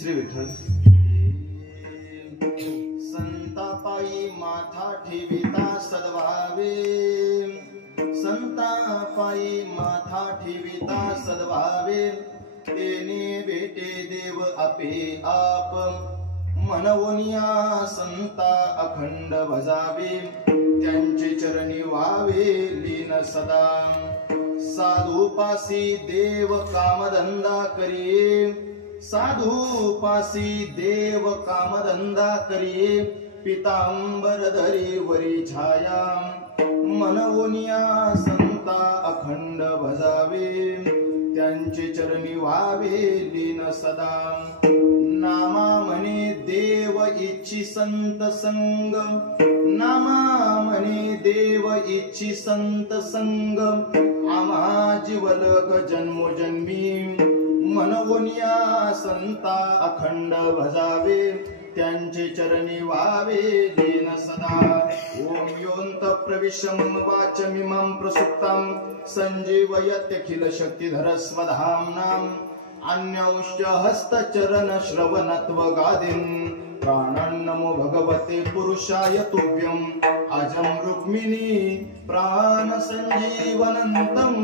श्री विठ्ठल संतापायी माथा ठेविता सद्भावे, संतापायी माथा ठेविता सद्भावे, तेने भेटे देव आपे आप, मनवोनिया संता अखंड भजावे, त्यांचे चरणी व्हावे लीन सदा, साधूपासी देव कामधंदा करिये, साधूपासी देव कामधंदा करिये, पितांबर धरी वरी छाया, मनवोनिया संता अखंड भजावे, त्यांचे चरणी व्हावे लीन सदा, नामा म्हणे देव इच्छी संत संग, नामा म्हणे देव इच्छी संत संग, आम्हा जीवलग जन्मोजन्मी, मनवोनिया संता अखंड भजावे, त्यांचे चरणी व्हावे लीन सदा। ओम योऽन्त प्रविश्य मम वाचमिमां प्रसुप्तां संजीवयत्यखिल शक्तिधर स्वधाम्नां, अन्यौश्च हस्तचरण श्रवणत्वगादीन् प्राणान् नमो भगवते पुरुषाय तुभ्यं, अजं रुक्मिणी प्राण संजीवनन्तं,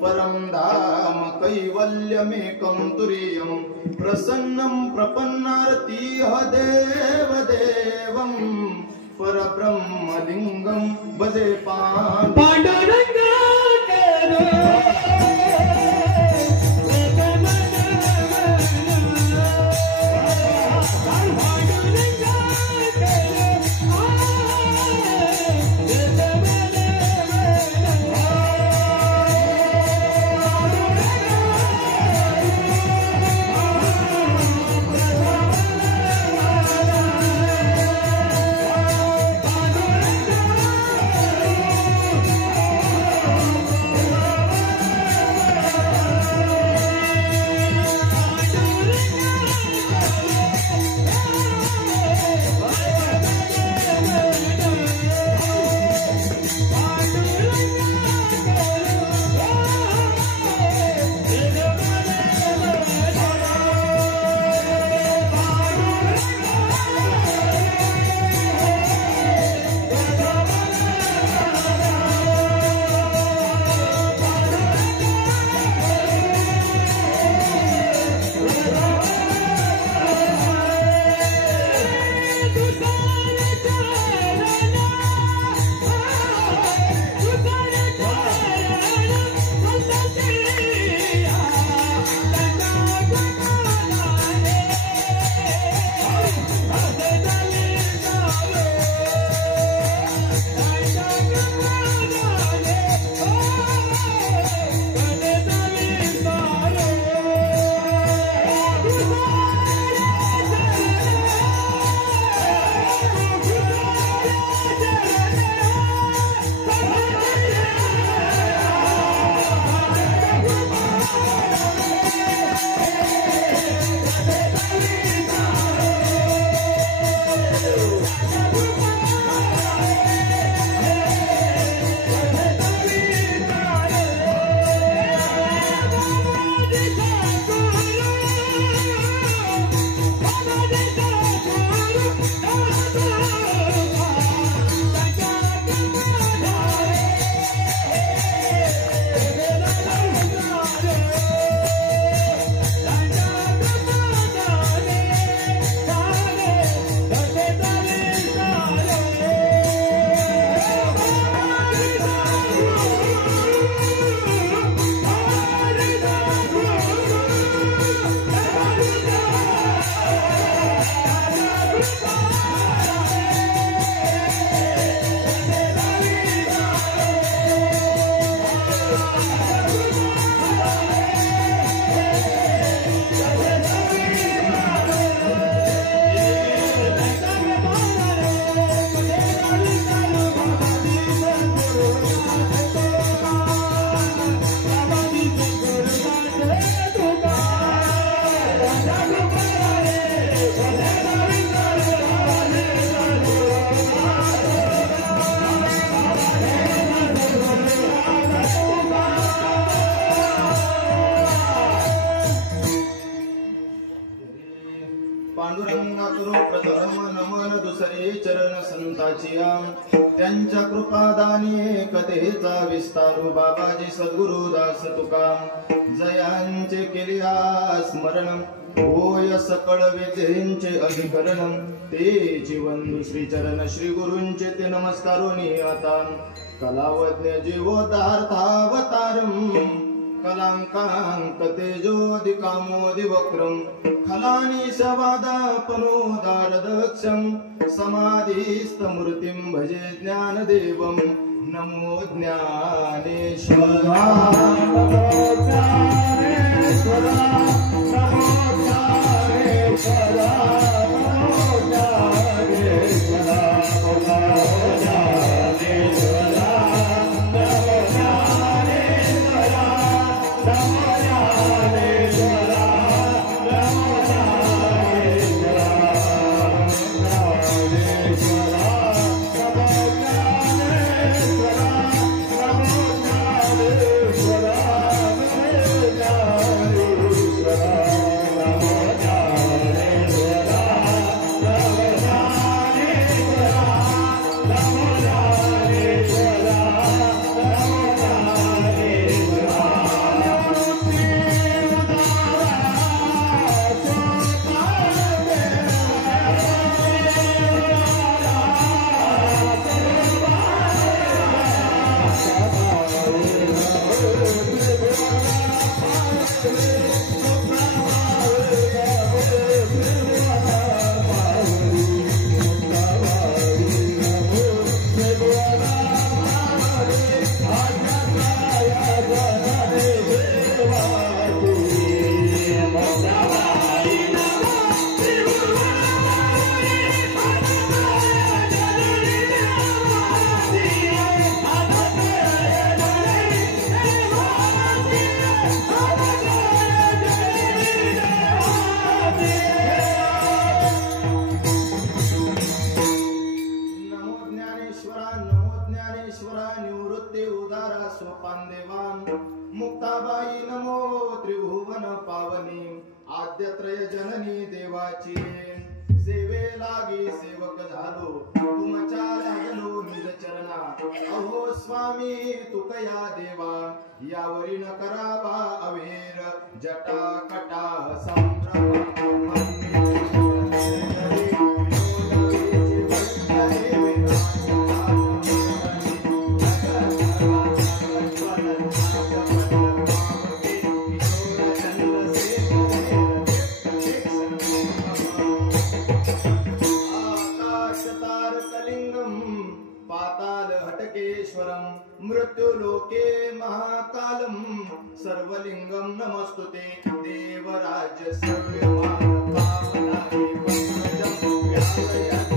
परं धाम कैवल्यमेकं तुरीयं, प्रसन्नं प्रपन्नार्तिह देवदेवं, परब्रह्मलिङ्गं भजे पाण्डुरङ्ग। प्रथम नमन दुसरे चरण संताची त्यांच्या कृपादानी कथेचा विस्तारू बाबाजी सद्गुरु दास तुका जयांचे केले स्मरण होय सकळ विद्येंचे अधिकरण ते जीवन श्री चरण श्री गुरूंचे ते नमस्कारोनी आता कलावज्ञ जीवोदार्थावतारम कलांकांक तेजोदिकामोदि वक्रम खलानिशवादापनोदारदक्षम समाधिस्थमूर्तिं भजे ज्ञानदेवं नमो ज्ञानेश्वरा नमो ज्ञानेश्वरा नमो ज्ञानेश्वरा नमो ज्ञानेश्वरा मुक्ताबाई नमो त्रिभुवन पावनी आद्यत्रय जननी देवाची सेवे लागी सेवक झालो तुमच्या लागलो निज चरणा अहो स्वामी तुकया देवा यावरी न करावा अवेर जटा कटा संभ्रम मृत्युलोके महाकालम सर्वलिंगम नमस्तुते देवराज सर्वमान पावनानि पंकजं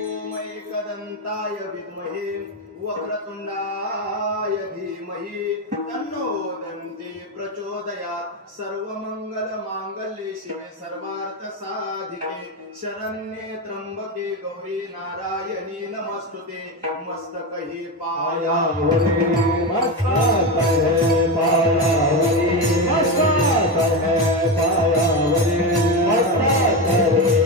ओम एकदंताय विद्महे वक्रतुंडाय धीमहि तन्नो दन्ति प्रचोदयात् सर्वमंगल मांगल्ये शिवे सर्वार्थ साधिके शरण्ये त्र्यंबके गौरी नारायणी नमस्तुते मस्तकहि पायावरे मस्तकहि पायावरे मस्तकहि पायावरे मस्तकहि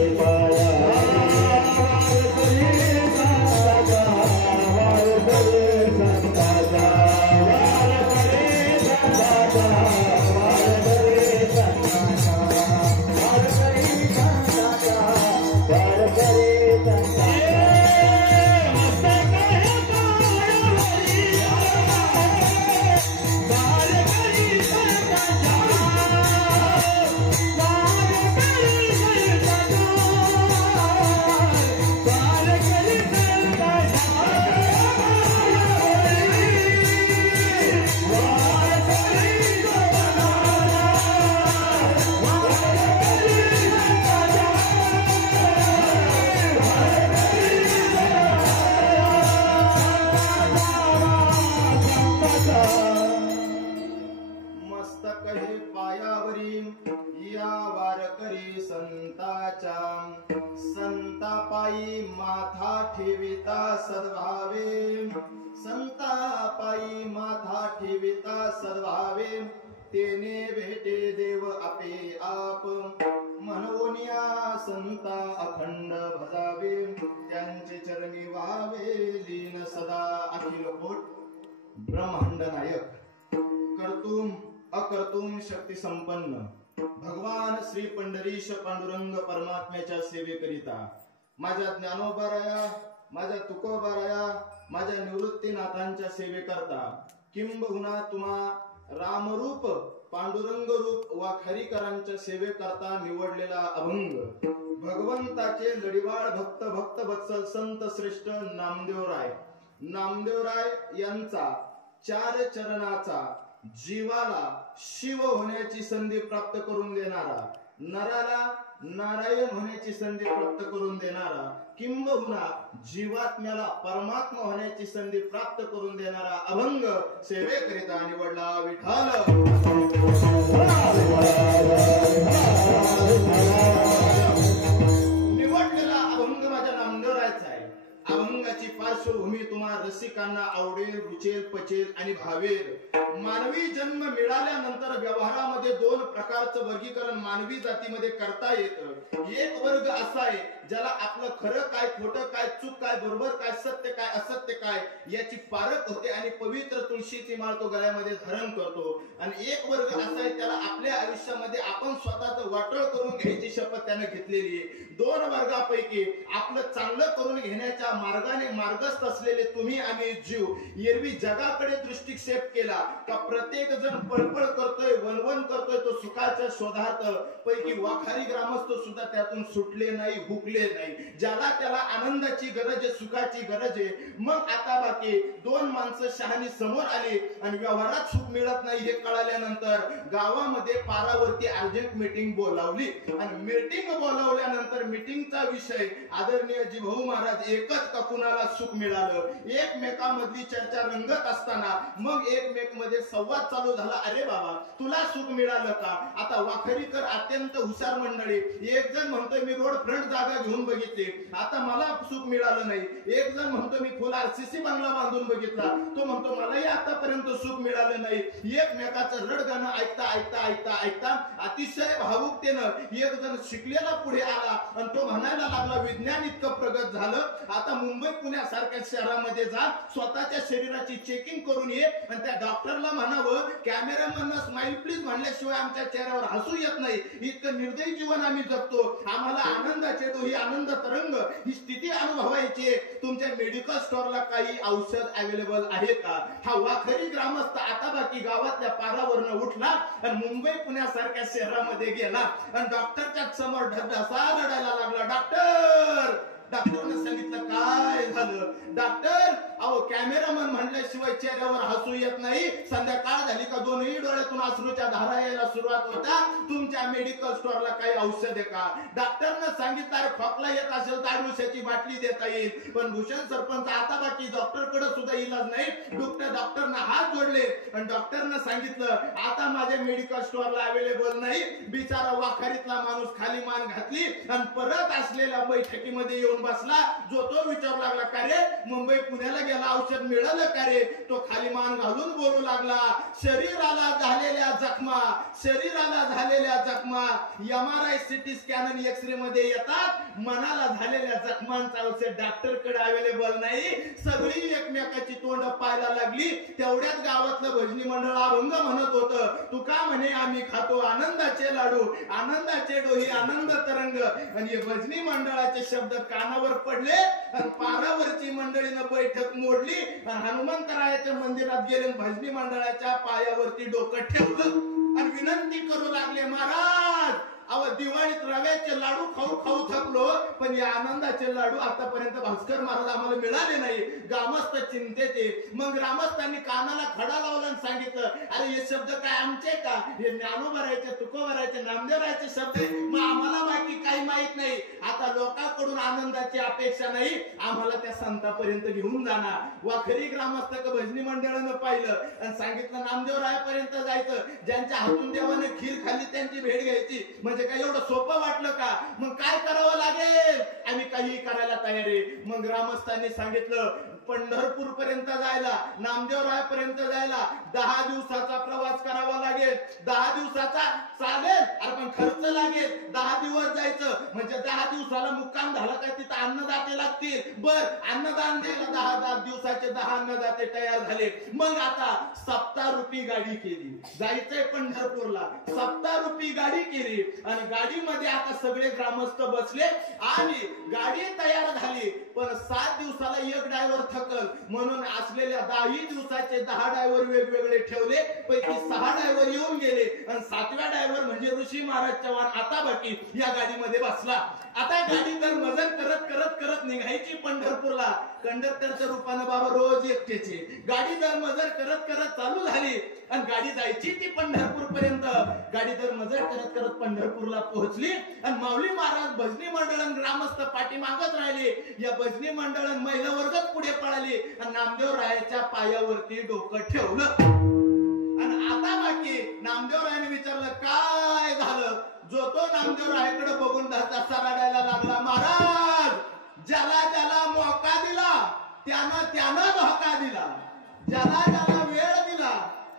ठेविता सद्भावे, संता पायी माथा ठेविता सद्भावे, तेने भेटे देव आपे आप, मनोनिया संता अखंड भजावे, त्यांचे चरणी व्हावे लीन सदा. अखिल कोट ब्रह्मांड नायक, कर्तुम अकर्तुम शक्ती संपन्न भगवान श्री पंढरीश पांडुरंग परमात्म्याच्या सेवेकरिता माझ्या ज्ञानोबाराया, माझ्या तुकोबाराया, माझ्या निवृत्तीनाथांच्या सेवेकरता, किंबहुना तुम्हा रामरूप पांडुरंग रूप वा खरीकरांच्या सेवेकरता निवडलेला अभंग भगवंताचे लढीवाळ भक्त भक्त वत्सल संत श्रेष्ठ नामदेवराय, नामदेवराय यांचा चार चरणाचा जीवाला शिव होण्याची संधी प्राप्त करून देणारा, नराला नारायण होण्याची संधी प्राप्त करून देणारा, किंबहुना जीवात्म्याला परमात्मा होण्याची संधी प्राप्त करून देणारा अभंग सेवेकरिता निवडला विठ्ठल. निवडलेला अभंग माझ्या नामदेवरायचा आहे. अभंगाची पार्श्वभूमी तुम्हा रसिकांना आवडेल, रुचेल, पचेल आणि भावेल. मानवी जन्म मिळाल्यानंतर व्यवहारामध्ये दोन प्रकारचं वर्गीकरण मानवी जातीमध्ये करता येतं. एक वर्ग असा आहे ज्याला आपलं खरं काय, खोटं काय, चूक काय, बरोबर काय, सत्य काय, असत्य काय याची पारख होते आणि पवित्र तुळशीची माळ तो गळ्यामध्ये धारण करतो. आणि एक वर्ग असा आहे त्याला आपल्या आयुष्यामध्ये आपण स्वतःच वाटोळ करून घ्यायची शपथ त्याने घेतलेली आहे. दोन वर्गापैकी आपलं चांगलं करून घेण्याच्या मार्गाने मार्गस्थ असलेले तुम्ही आम्ही जीव एरवी जगाकडे दृष्टिक्षेप केला का प्रत्येक जण पळपळ करतोय, वनवन करतोय तो सुखाच्या शोधार्थ. पैकी वाखारी ग्रामस्थ सुद्धा त्यातून सुटले नाही, हुकले नाही. ज्याला त्याला आनंदाची गरज आहे, सुखाची गरज आहे. मग आता बाकी दोन माणसं शहाणी समोर आली आणि व्यवहारात सुख मिळत नाही हे कळाल्यानंतर गावामध्ये पारावरती अर्जंट मीटिंग बोलावली आणि मीटिंग बोलावल्यानंतर मीटिंगचा विषय आदरणीय जिभाऊ महाराज एकच का कुणाला सुख मिळालं. एकमेकांमधली चर्चा रंगत असताना मग एकमेक मध्ये संवाद चालू झाला. अरे बाबा तुला सुख मिळालं का? आता वाखरीकर अत्यंत हुशार मंडळी. एक जण म्हणतोय मी रोड फ्रंट जागा घेऊन बघितली, आता मला सुख मिळालं नाही. एक जण म्हणतो मी फुल आरसीसी बंगला बांधून बघितला, तो म्हणतो मलाही आतापर्यंत सुख मिळालं नाही. एकमेकाचं रडगाणं ऐकता ऐकता ऐकता ऐकता अतिशय भावुकतेनं एक जण शिकलेला पुढे आला आणि तो म्हणायला लागला विज्ञान इतकं प्रगत झालं, आता मुंबई पुण्यासारख्या शहरामध्ये जा, स्वतःच्या शरीराची चेकिंग करून ये आणि त्या डॉक्टरला म्हणावं कॅमेरामॅनला स्माइल प्लीज म्हणल्याशिवाय आमच्या चेहऱ्यावर हसू येत नाही. इतकं निर्दयी जीवन आम्ही जगतो, आम्हाला आनंदाचे ही आनंद तरंग ही स्थिती अनुभवायची. तुमच्या मेडिकल स्टोअरला काही औषध अवेलेबल आहे का? हा वाखरी ग्रामस्थ आता बाकी गावातल्या पारावरनं उठला आणि मुंबई पुण्यासारख्या शहरामध्ये गेला आणि डॉक्टरच्या समोर ढसा रडायला लागला. डॉक्टर, डॉक्टरने सांगितलं काय झालं? डॉक्टर अहो कॅमेरामन म्हणल्याशिवाय चेहऱ्यावर हसू येत नाही, संध्याकाळ झाली का दोन्ही डोळ्यातून अश्रूच्या धारा यायला सुरुवात होता, तुमच्या मेडिकल स्टोअरला काही औषध आहे का? डॉक्टरने सांगितलं खोकला येत असेल तर आयुष्याची बाटली देता येईल. पण भूषण सरपंच आता बाकी डॉक्टरकडे सुद्धा इलाज नाही. डॉक्टरना हात जोडले आणि डॉक्टरने सांगितलं आता माझ्या मेडिकल स्टोअरला अवेलेबल नाही. बिचारा वाखारीतला माणूस खाली मान घातली आणि परत असलेल्या बैठकीमध्ये येऊन बसला. जो तो विचारू लागला का रे मुंबई पुण्याला गेला औषध मिळालं का रे? तो खाली मान घालून बोलू लागला शरीराला झालेल्या जखमा, शरीराला झालेल्या जखमा MRI सिटी स्कॅन आणि एक्सरे मध्ये येतात, मनाला झालेल्या जखमांचा औषध डॉक्टरकडे अवेलेबल नाही. सगळी एकमेकाची तोंड पाहायला लागली. तेवढ्यात गावातलं भजनी मंडळ अभंग म्हणत होतं तुका म्हणे आम्ही खातो आनंदाचे लाडू, आनंदाचे डोही आनंद तरंग. आणि भजनी मंडळाचे शब्द कानावर पडले आणि पारावरची मंडळीनं बैठक मोडली आणि हनुमंतरायाच्या मंदिरात गेले, भजनी मंडळाच्या पायावरती डोकं ठेवलं आणि विनंती करू लागले महाराज अहो दिवाळीत रव्याचे लाडू खाऊ खाऊ थकलो, पण या आनंदाचे लाडू आतापर्यंत भास्कर महाराज आम्हाला मिळाले नाही. ग्रामस्थ चिंतेचे. मग ग्रामस्थांनी कानाला खडा लावला आणि सांगितलं अरे हे शब्द काय आमचे का? हे ज्ञानोबारायचे, तुकोबारायचे, नामदेवरायचे शब्द, मग आम्हाला बाकी काही माहित नाही. आता लोकांकडून आनंदाची अपेक्षा नाही, आम्हाला त्या संतापर्यंत घेऊन जाणार. वाखरी ग्रामस्थ भजनी मंडळानं पाहिलं आणि सांगितलं नामदेवरायापर्यंत जायचं, ज्यांच्या हातून देवाने खीर खाल्ली त्यांची भेट घ्यायची. म्हणजे म्हणजे काय एवढं सोपं वाटलं का? मग काय करावं लागेल? आम्ही काही करायला तयार आहे. मग ग्रामस्थांनी सांगितलं पंढरपूर पर्यंत जायला, नामदेवराय पर्यंत जायला 10 दिवसाचा प्रवास करावा लागेल. 10 दिवसाचा चालेल, अरे पण खर्च लागेल. 10 दिवस जायचं म्हणजे 10 दिवसाला मुक्काम झाला काय तिथं अन्नदाते लागतील. बर, अन्नदान द्यायला 10 दिवसाचे 10 अन्नदाते तयार झाले. मग आता 7 रुपी गाडी केली, जायचंय पंढरपूरला. 7 रुपी गाडी केली आणि गाडीमध्ये आता सगळे ग्रामस्थ बसले आणि गाडी तयार झाली. पण 7 दिवसाला एक ड्रायव्हर थकल म्हणून असलेल्या 10 दिवसाचे 10 ड्रायव्हर वेगवेगळे ठेवले. पैकी 6 ड्रायव्हर येऊन गेले आणि 7व्या ड्रायव्हर म्हणजे ऋषी महाराज चव्हाण आता बाकी या गाडीमध्ये बसला. आता गाडी तर मजल करत करत करत निघायची पंढरपूरला. कंडक्टरच्या रूपानं बाबा रोज एकटेचे. गाडी दर मजल करत करत चालू झाली आणि गाडी जायची ती पंढरपूर पर्यंत. गाडी दर मजल करत करत पंढरपूरला पोहोचली आणि माऊली महाराज भजनी मंडळ ग्रामस्थ पाठीमागच राहिले. या भजनी मंडळ महिला वर्गच पुढे पळाली आणि नामदेवरायाच्या पायावरती डोकं ठेवलं. आणि आता बाकी नामदेवरायाने विचारलं काय झालं? जो तो नामदेवरायाकडे बघून धसा रडायला लागला. महाराज, ज्याला ज्याला मौका दिला त्यानं धोका दिला, ज्याला ज्याला वेळ दिला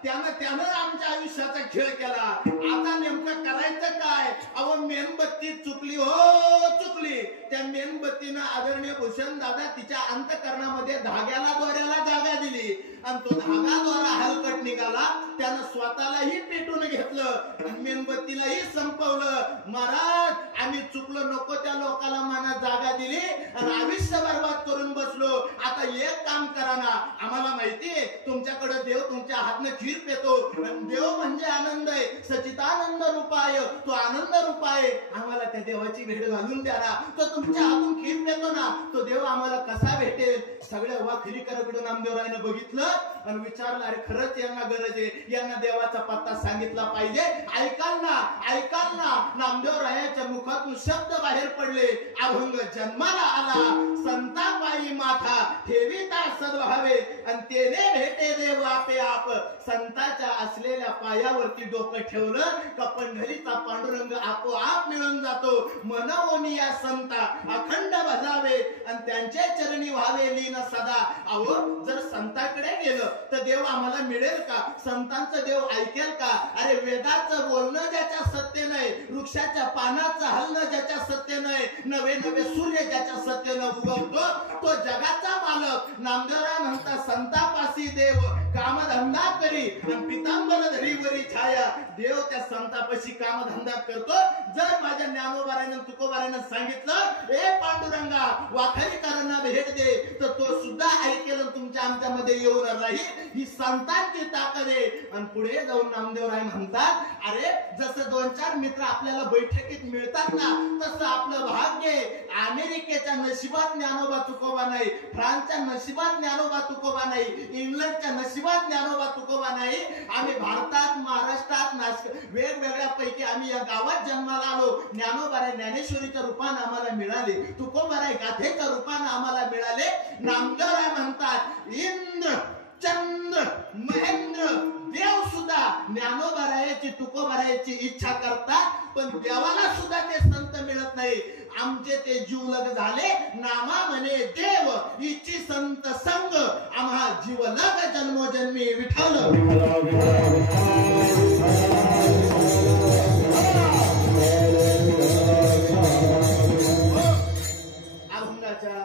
त्यानं आमच्या आयुष्याचा खेळ केला. आता नेमकं करायचं काय? अहो मेणबत्ती चुकली, हो चुकली. त्या मेणबत्तीनं आदरणीय भूषण दादा तिच्या अंतकरणामध्ये धाग्याला दोऱ्याला जागा दिली आणि तो धागा दोरा हलकट निघाला. त्यानं स्वतःलाही पेटून घेतलं आणि मेणबत्तीलाही संपवलं. महाराज, आम्ही चुकलो, नको त्या लोकांना मनात जागा दिली आणि आयुष्य बर्बाद करून बसलो. आता एक काम करा ना, आम्हाला माहितीये तुमच्याकडे देव तुमच्या हातनं खीर पेतो. देव म्हणजे आनंद आहे, सचितानंद रूपाय, तो आनंद रूपाय. आम्हाला त्या देवाची भेट घालून द्या ना. तो तुमच्या हातून खीर पेतो ना, तो देव आम्हाला कसा भेटेल? सगळ्या वाखरीकराकडे नामदेवरायानं बघितलं आणि विचारलं, अरे खरंच यांना गरज आहे, यांना देवाचा पत्ता सांगितला पाहिजे. ऐकाल ना, ऐकाल ना. नामदेवरायाच्या मुखातून शब्द बाहेर पडले. अभंग जन्माला आला, संतापायी माथा ठेविता सद्भावे आणि तेने भेटे देव आपे आप. संताच्या असलेल्या पायावरती डोकं ठेवलं का पंढरीचा पांडुरंग आपोआप मिळून जातो. मनवोनी या संता अखंड भजावे आणि त्यांच्या चरणी व्हावे लीन सदा. अहो, जर संताकडे गेलं तर देव आम्हाला मिळेल का? संतांचं देव ऐकेल का? अरे वेदाचं बोलणं ज्याच्या सत्य नाही, वृक्षाच्या पानाचं हलणं ज्याच्या सत्य नाही, नवे नवे सूर्य ज्याच्या सत्यनं उगवतो, तो जगाचा मालक. नामदेवराय म्हणता संतापासी देव कामधंदा करी आणि पितांबर धरीवरी छाया. देव त्या संतापाशी कामधंदा करतो. जर माझ्या ज्ञानोबारायनं तुकोबारायनं सांगितलं ए पांडुरंगा वाखरीकरांना भेट दे, तर तो सुद्धा ऐकेल तुमच्या आमच्यामध्ये येऊन राहील. ही संतांची ताकद आहे. आणि पुढे जाऊन नामदेवराय म्हणतात, अरे जसं 2-4 मित्र आपल्याला बैठकीत मिळतात ना, तसं आपलं भाग्य. अमेरिकेच्या नशिबात ज्ञानोबा तुकोबा नाही, फ्रान्सच्या नशिबात ज्ञानोबा तुकोबा नाही, इंग्लंडच्या नशिबात ज्ञानोबा तुकोबा नाही. आम्ही भारतात, महाराष्ट्रात, वेगवेगळ्या पैकी आम्ही या गावात जन्माला आलो. ज्ञानोबाराय ज्ञानेश्वरीच्या रूपाने आम्हाला मिळाले, तुकोबाराय गाथेच्या रूपाने आम्हाला मिळाले. नामदेवराय म्हणतात, इंद्र, चंद्र, महेंद्र, देव सुद्धा ज्ञानोबारायाची तुकोबारायाची इच्छा करतात, पण देवाला सुद्धा ते संत मिळत नाही. आमचे ते जीवलग झाले, नामा म्हणे देव इच्छी संत संग, आम्हा जीवलग जन्मोजन्मी विठ्ठल. अभंगाच्या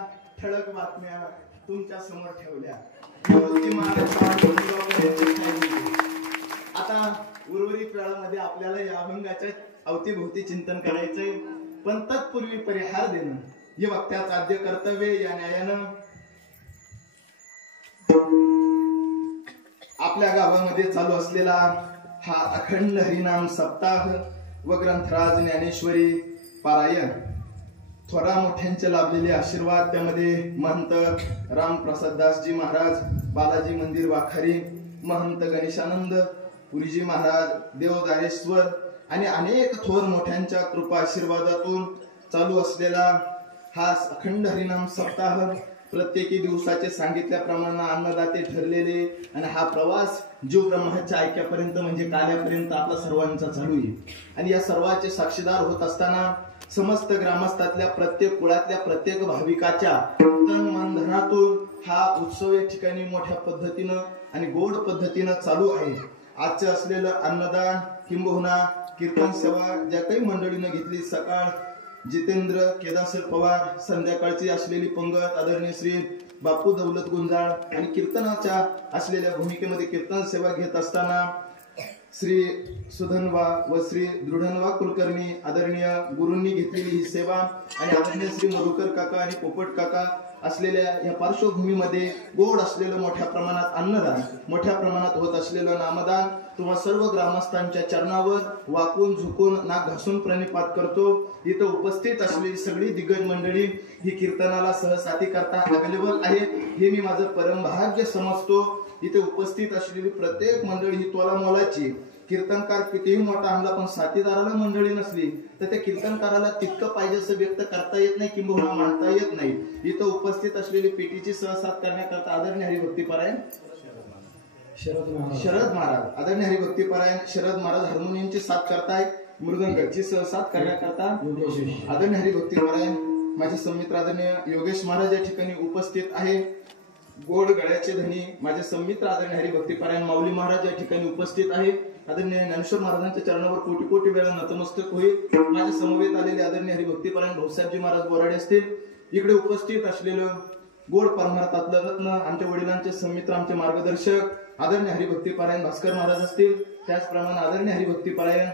ठळक बातम्या तुमच्या समोर ठेवल्या. आता उर्वरित वेळामध्ये आपल्याला या अभंगाच्या अवतीभोवती चिंतन करायचंय, पण तत्पूर्वी परिहार देणं हे वक्त्याचं आद्य कर्तव्य. या न्यायानं आपल्या गावामध्ये चालू असलेला हा अखंड हरिनाम सप्ताह व ग्रंथराज ज्ञानेश्वरी पारायण, थोरा मोठ्यांचे लाभलेले आशीर्वाद, त्यामध्ये महंत रामप्रसाददासजी महाराज, बालाजी मंदिर वाखारी, महंत गणेशानंद पुरीजी महाराज, देवदारेश्वर आणि अनेक थोर मोठ्यांच्या कृपा आशीर्वादातून चालू असलेला हा अखंड हरिनाम सप्ताह प्रत्येकी दिवसाचे सांगितल्याप्रमाणे अन्नदाते ठरलेले आणि हा प्रवास जीव ब्रह्माच्या ऐक्यापर्यंत म्हणजे काल्यापर्यंत आपला सर्वांचा चालू आहे. आणि या सर्वांचे साक्षीदार होत असताना समस्त ग्रामस्थातल्या प्रत्येक कुळातल्या प्रत्येक भाविकाच्या तन मन धनातून हा उत्सव या ठिकाणी मोठ्या पद्धतीनं आणि गोड पद्धतीनं चालू आहे. आजचं असलेलं अन्नदान किंबहुना कीर्तन सेवा ज्या काही मंडळीनं घेतली, सकाळ जितेंद्र केदारसर पवार, संध्याकाळची असलेली पंगत आदरणीय श्री बापू दौलत गुंजाळ आणि कीर्तनाच्या असलेल्या भूमिकेमध्ये कीर्तन सेवा घेत असताना श्री सुधनवा व श्री दृढनवा कुलकर्णी आदरणीय गुरूंनी घेतलेली ही सेवा आणि आदरणीय श्री मधुकर काका आणि पोपट काका असलेल्या या पार्श्वभूमीमध्ये गोड असलेलं मोठ्या प्रमाणात अन्नदान, मोठ्या प्रमाणात होत असलेलं नामदान तुम्हा सर्व ग्रामस्थांच्या चरणावर वाकून झुकून नाक घासून प्रणिपात करतो. इथं उपस्थित असलेली सगळी दिग्गज मंडळी ही कीर्तनाला सहसाथी करता अवेलेबल आहे हे मी माझं परम भाग्य समजतो. इथे उपस्थित असलेली प्रत्येक मंडळी ही तोला मोलाची. कीर्तनकार कितीही मोठा आणला पण साथीदाराला मंडळी नसली तर त्या कीर्तनकाराला तितकं पाहिजे असं व्यक्त करता येत नाही किंबहुना मांडता येत नाही. इथं उपस्थित असलेली पेटीची सहसाथ करण्याकरता आदरणीय हरिभक्तीपरायण शरद महाराज, आदरणीय हरिभक्तीपरायण शरद महाराज हार्मोनियमची साथ करतायत. मृदंगाची सहसाथ करण्याकरता आदरणीय हरिभक्तीपरायण माझे संमित्र आदरणीय योगेश महाराज या ठिकाणी उपस्थित आहे. गोड गळ्याचे धनी माझे संमित्र आदरणीय हरिभक्तीपरायण माऊली महाराज या ठिकाणी उपस्थित आहे. आदरणीय ज्ञानेश्वर महाराजांच्या चरणावर कोटी कोटी वेळा नतमस्तक होईल. माझ्या समवेत आलेले आदरणीय हरिभक्तीपरायण भाऊसाहेबजी महाराज बोराडे असतील. इकडे उपस्थित असलेलं गोड परमार्थातलं रत्न आमच्या वडिलांचे संमित्र आमचे मार्गदर्शक आदरणीय हरिभक्तीपरायण भास्कर महाराज असतील. त्याचप्रमाणे आदरणीय हरिभक्तीपरायण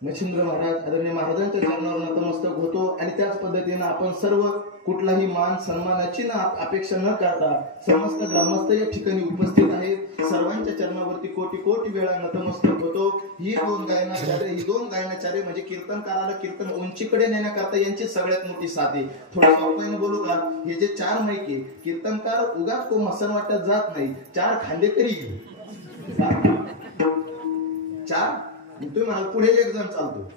मच्छिंद्र महाराज आदरणीय महाराजांच्या चरणावर नतमस्तक होतो. आणि त्याच पद्धतीने आपण सर्व कुठलाही मान सन्मानाची अपेक्षा न करता समस्त ग्रामस्थ या ठिकाणी उपस्थित आहेत. सर्वांच्या चरणावरती कोटी कोटी वेळा नतमस्तक होतो. ही दोन गायनाचार्य म्हणजे कीर्तनकाराला कीर्तन उंचीकडे नेण्याकरता यांची सगळ्यात मोठी साथ आहे. थोडं सोपं बोलू का, हे जे चार मैके कीर्तनकार उगाच को मसन वाटत जात नाही, चार खांदेकरी चार तुम्ही म्हणाल पुढे एक जण चालतो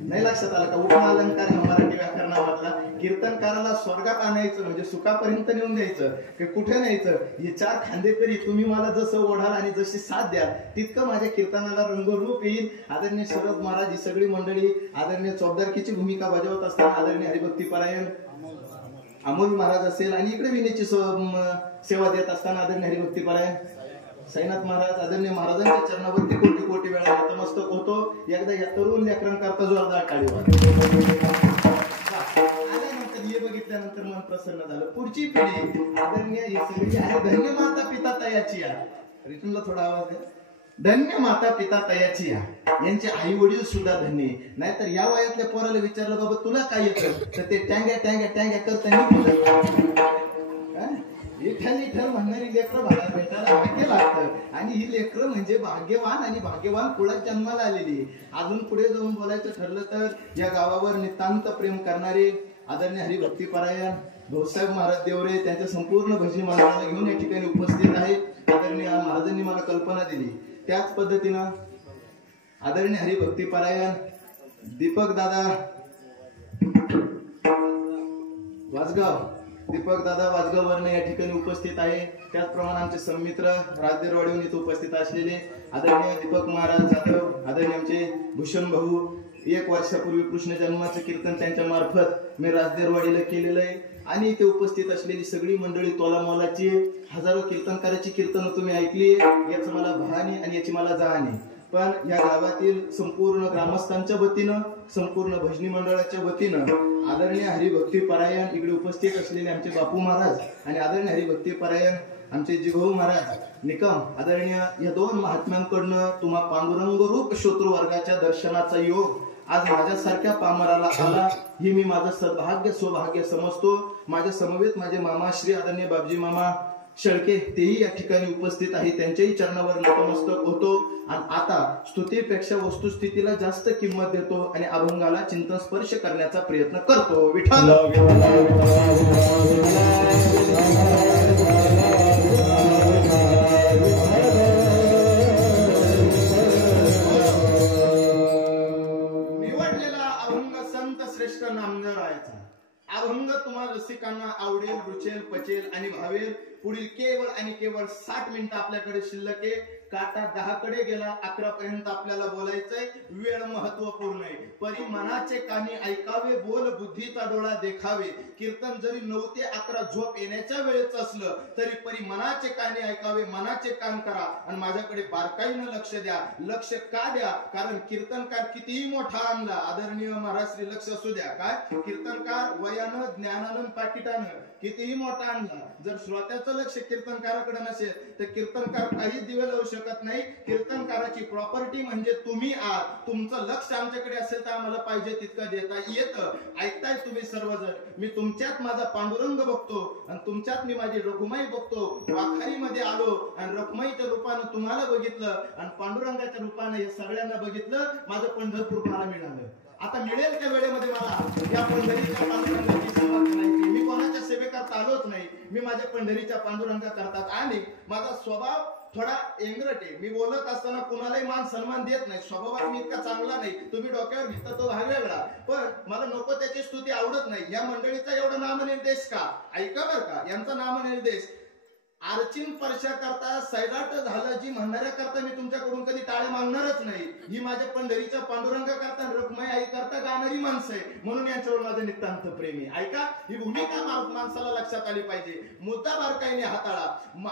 नाही लक्षात आलं का. उपमा अलंकार हा मराठी व्याकरणामधला कीर्तनकाराला स्वर्गात आणायचं म्हणजे सुखापर्यंत नेऊन द्यायचं की कुठे न्यायचं. हे चार खांदेकरी तुम्ही मला जसं ओढाल आणि जशी साथ द्याल तितकं माझ्या कीर्तनाला रंगरूप येईल. आदरणीय शरद महाराज ही सगळी मंडळी आदरणीय चौबदारकीची भूमिका बजावत असताना आदरणीय हरिभक्तीपरायण अमोल महाराज असेल आणि इकडे विनेची सेवा देत असताना आदरणीय हरिभक्तीपरायण साईनाथ महाराज आदरणीय महाराजांच्या चरणावरती कोटी कोटी वेळा नतमस्तक होतो. एकदा या तरुण लेकरांकरता जोरदार टाळी आल्यानंतर हे बघितल्यानंतर मन प्रसन्न झालं. पुढची पिढी आदरणीय ही सगळी आहे धन्य माता पिता तयाची या रिटनला थोडा आवाज द्या. धन्य माता पिता तयाची या यांचे आई वडील सुद्धा धन्य. नाहीतर या वयातल्या पोराला विचारलं बाबा तुला काय येतं तर ते टँग्या टँग्या टँग्या करताना विठ्ठल म्हणणारी लेकरं बाहेर भेटायला भाग्य लागतं. आणि ही लेकरं म्हणजे भाग्यवान आणि भाग्यवान कुळात जन्माला आलेली. अजून पुढे जाऊन बोलायचं ठरलं तर या गावावर नितांत प्रेम करणारे आदरणीय हरिभक्तीपरायण भाऊसाहेब महाराज देवरे त्यांच्या संपूर्ण भजनी मंडळाला घेऊन या ठिकाणी उपस्थित आहेत. आदरणीय महाराजांनी मला कल्पना दिली. त्याच पद्धतीनं आदरणीय हरिभक्तीपरायण दीपक दादा वाजगाववरनं या ठिकाणी उपस्थित आहे. त्याचप्रमाणे आमचे संमित्र राजदेरवाडीहून इथे उपस्थित असलेले आदरणीय दीपक महाराज जाधव आदरणीय आमचे भूषण भाऊ. 1 वर्षापूर्वी कृष्ण जन्माचं कीर्तन त्यांच्या मार्फत मी राजदेरवाडीला केलेलं आहे. आणि इथे उपस्थित असलेली सगळी मंडळी तोला मोलाची. हजारो कीर्तनकाराची कीर्तन तुम्ही ऐकली याचं मला भानी आणि याची मला जाणी. पण या गावातील संपूर्ण ग्रामस्थांच्या वतीनं संपूर्ण भजनी मंडळाच्या वतीनं आदरणीय हरिभक्तीपरायण इकडे उपस्थित असलेले आमचे बापू महाराज आणि आदरणीय हरिभक्तीपरायण आमचे जिभाऊ महाराज निकम आदरणीय या दोन महात्म्यांकडनं तुम्हा पांडुरंग रूप श्रोतृ वर्गाच्या दर्शनाचा योग आज माझ्यासारख्या पामराला आला ही मी माझं सद्भाग्य सौभाग्य समजतो. माझ्या समवेत माझे मामा श्री आदरणीय बाबजी मामा शेळके तेही या ठिकाणी उपस्थित आहे. त्यांच्याही चरणावर नतमस्तक होतो. आणि आता स्तुतीपेक्षा वस्तुस्थितीला जास्त किंमत देतो आणि अभंगाला चिंतन स्पर्श करण्याचा प्रयत्न करतो. विठ्ठल निवडलेला अभंग संत श्रेष्ठ नामदेवरायाचा अभंग तुम्हा रसिकांना आवडेल, रुचेल, पचेल आणि भावेल. पुढील केवळ आणि केवळ 60 मिनिटं आपल्याकडे शिल्लक आहे. काटा 10 कडे गेला, 11 पर्यंत आपल्याला बोलायचंय. वेळ महत्वपूर्ण आहे. परी मनाचे कानी ऐकावे, बोल बुद्धीचा डोळा देखावे. कीर्तन जरी 9 ते 11 झोप येण्याच्या वेळेच असलं तरी परी मनाचे कानी ऐकावे, मनाचे कान करा आणि माझ्याकडे बारकाईनं लक्ष द्या. लक्ष का द्या? कारण कीर्तनकार कितीही मोठा आणला, आदरणीय महाराष्ट्री लक्ष असू द्या. काय कीर्तनकार वयानं, ज्ञानानं, पाकिटानं कितीही मोठा आणला, जर श्रोत्याचं लक्ष कीर्तनकाराकडे नसेल तर कीर्तनकार काही दिवे लावू शकत नाही. कीर्तनकाराची प्रॉपर्टी म्हणजे तुम्ही आहात. तुमचं लक्ष आमच्याकडे असेल तर आम्हाला पाहिजे तितकं देता येतं. ऐकताय तुम्ही सर्वजण. मी तुमच्यात माझा पांडुरंग बघतो आणि तुमच्यात मी माझी रखुमाई बघतो. वाखारीमध्ये आलो आणि रखुमाईच्या रूपानं तुम्हाला बघितलं आणि पांडुरंगाच्या रूपानं हे सगळ्यांना बघितलं. माझं पंढरपूर मला मिळालं. आता मिळेल त्या वेळेमध्ये मला या पंढरीच्या पांडुरंगाची सेवा करायची. मी कोणाच्या सेवेकरता आलोच नाही. मी माझ्या पंढरीच्या पांडुरंगा करतात. आणि माझा स्वभाव थोडा एंग्रट आहे. मी बोलत असताना कोणालाही मान सन्मान देत नाही. स्वभावात मी इतका चांगला नाही. तुम्ही डोक्यावर घेता तो भाग वेगळा, पण मला नको त्याची स्तुती आवडत नाही. या मंडळीचा एवढा नामनिर्देश का? ऐका बर का, यांचा नामनिर्देश आर्चिन परशा करता सैराट झालं जी म्हणणाऱ्या करता मी तुमच्याकडून कधी टाळे मागणारच नाही. ही माझ्या पंढरीच्या पांडुरंगा करता, रखुमाई आई करता गाणारी माणसं आहे, म्हणून यांच्यावर माझं नितांत प्रेम आहे. ऐका, ही भूमिका माणसाला लक्षात आली पाहिजे. मुद्दा बारकाईने हाताळा.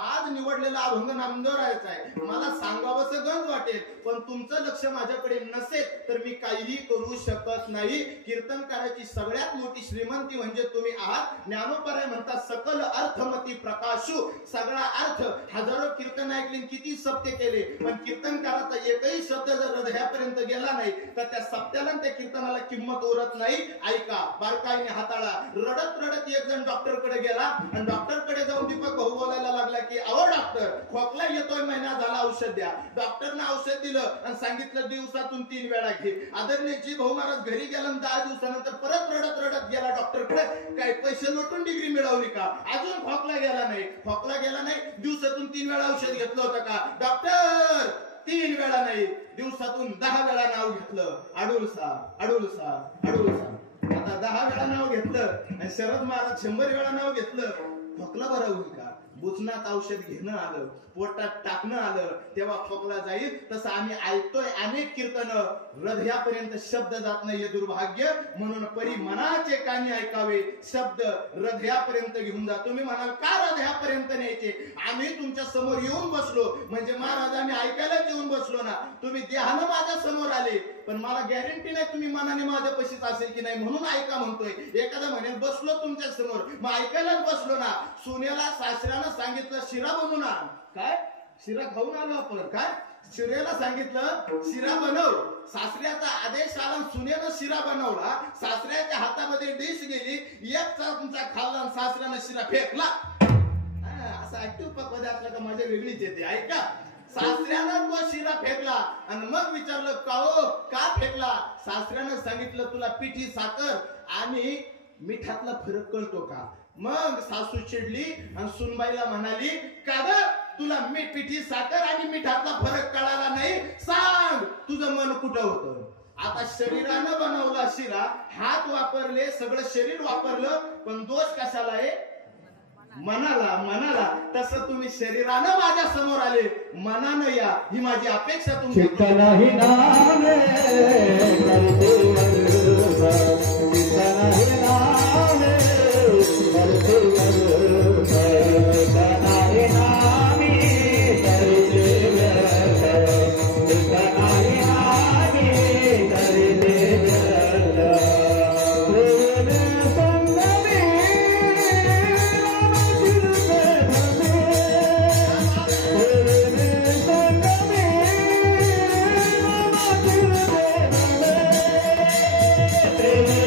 आज निवडलेला अभंग नामदेवरायाचा आहे. मला सांगावंसं गंज वाटेल, पण तुमचं लक्ष माझ्याकडे नसेल तर मी काहीही करू शकत नाही. कीर्तनकाराची सगळ्यात मोठी श्रीमंती म्हणजे तुम्ही आहात. ज्ञानोपराय म्हणतात सकल अर्थमती प्रकाशू. सगळा अर्थ, हजारो कीर्तन ऐकले, किती सप्ते केले, पण कीर्तनकाराचा एकही शब्द जर हृदयापर्यंत गेला नाही तर त्या सप्त्याला त्या कीर्तनाला किंमत उरत नाही. ऐका, बारकाईने हाताळा. रडत रडत एक जण डॉक्टर कडे गेला आणि डॉक्टर कडे जाऊन दीपक भाऊ बोलायला लागला की अहो डॉक्टर, खोकला येतोय, महिना झाला, औषध द्या. डॉक्टरने औषध दिलं आणि सांगितलं दिवसातून 3 वेळा घे. आदरणीय जी भाऊ महाराज घरी गेला 10 दिवसानंतर परत रडत रडत गेला डॉक्टर कडे. काय पैसे लुटून डिग्री मिळवली का? अजून खोकला गेला नाही. खोकला गेला नाही, दिवसातून 3 वेळा औषध घेतलं होतं का? डॉक्टर 3 वेळा नाही, दिवसातून 10 वेळा नाव घेतलं. अडुलसा अडुलसा अडुलसा. आता 10 वेळा नाव घेतलं आणि शरद महाराज 100 वेळा नाव घेतलं. खोकला बरा होईल का? बुचनात औषध घेणं आलं, पोटात टाकणं आलं, तेव्हा खोकला जाईल. तसं आम्ही ऐकतोय अनेक कीर्तन, हृदयापर्यंत शब्द जात नाही, हे दुर्भाग्य. म्हणून परी मनाचे कानी ऐकावे, शब्द हृदयापर्यंत घेऊन जा. तुम्ही म्हणाल का हृदयापर्यंत न्यायचे? आम्ही तुमच्या समोर येऊन बसलो म्हणजे महाराज आम्ही ऐकायलाच येऊन बसलो ना. तुम्ही देहानं माझ्या समोर आले, पण मला गॅरंटी नाही तुम्ही मनाने माझ्या पशीच असेल की नाही, म्हणून ऐका म्हणतोय. एखादा म्हणेल बसलो तुमच्या समोर, मग ऐकायलाच बसलो ना. सुनेला सासऱ्यानं सांगितलं शिरा बनवून आण. काय? शिरा खाऊन आलो आपण. काय? शिऱ्याला सांगितलं शिरा बनव. सासऱ्याचा आदेश आला, सुनेनं शिरा बनवला. सासऱ्याच्या हातामध्ये डिश गेली, एक चमचा खाल्ला आणि सासऱ्यानं शिरा फेकला. असं ऍक्टिव्ह पक्वाद असला का माझ्या वेगळीच येते. ऐका, सासऱ्यानं तो शिरा फेकला आणि मग विचारलं का हो, का फेकला? सासऱ्यानं सांगितलं तुला पिठी साखर आणि मिठातला फरक कळतो का? मग सासू चिडली आणि सुनबाईला म्हणाली का ग, तुला पिठी साखर आणि मिठातला फरक कळाला नाही? सांग तुझं मन कुठं होतं? आता शरीरानं बनवला शिरा, हात वापरले, सगळं शरीर वापरलं, पण दोष कशाला आहे? मनाला. मनाला. तसं तुम्ही शरीरानं माझ्या समोर आले, मनानं या, ही माझी अपेक्षा तुमची. Thank you.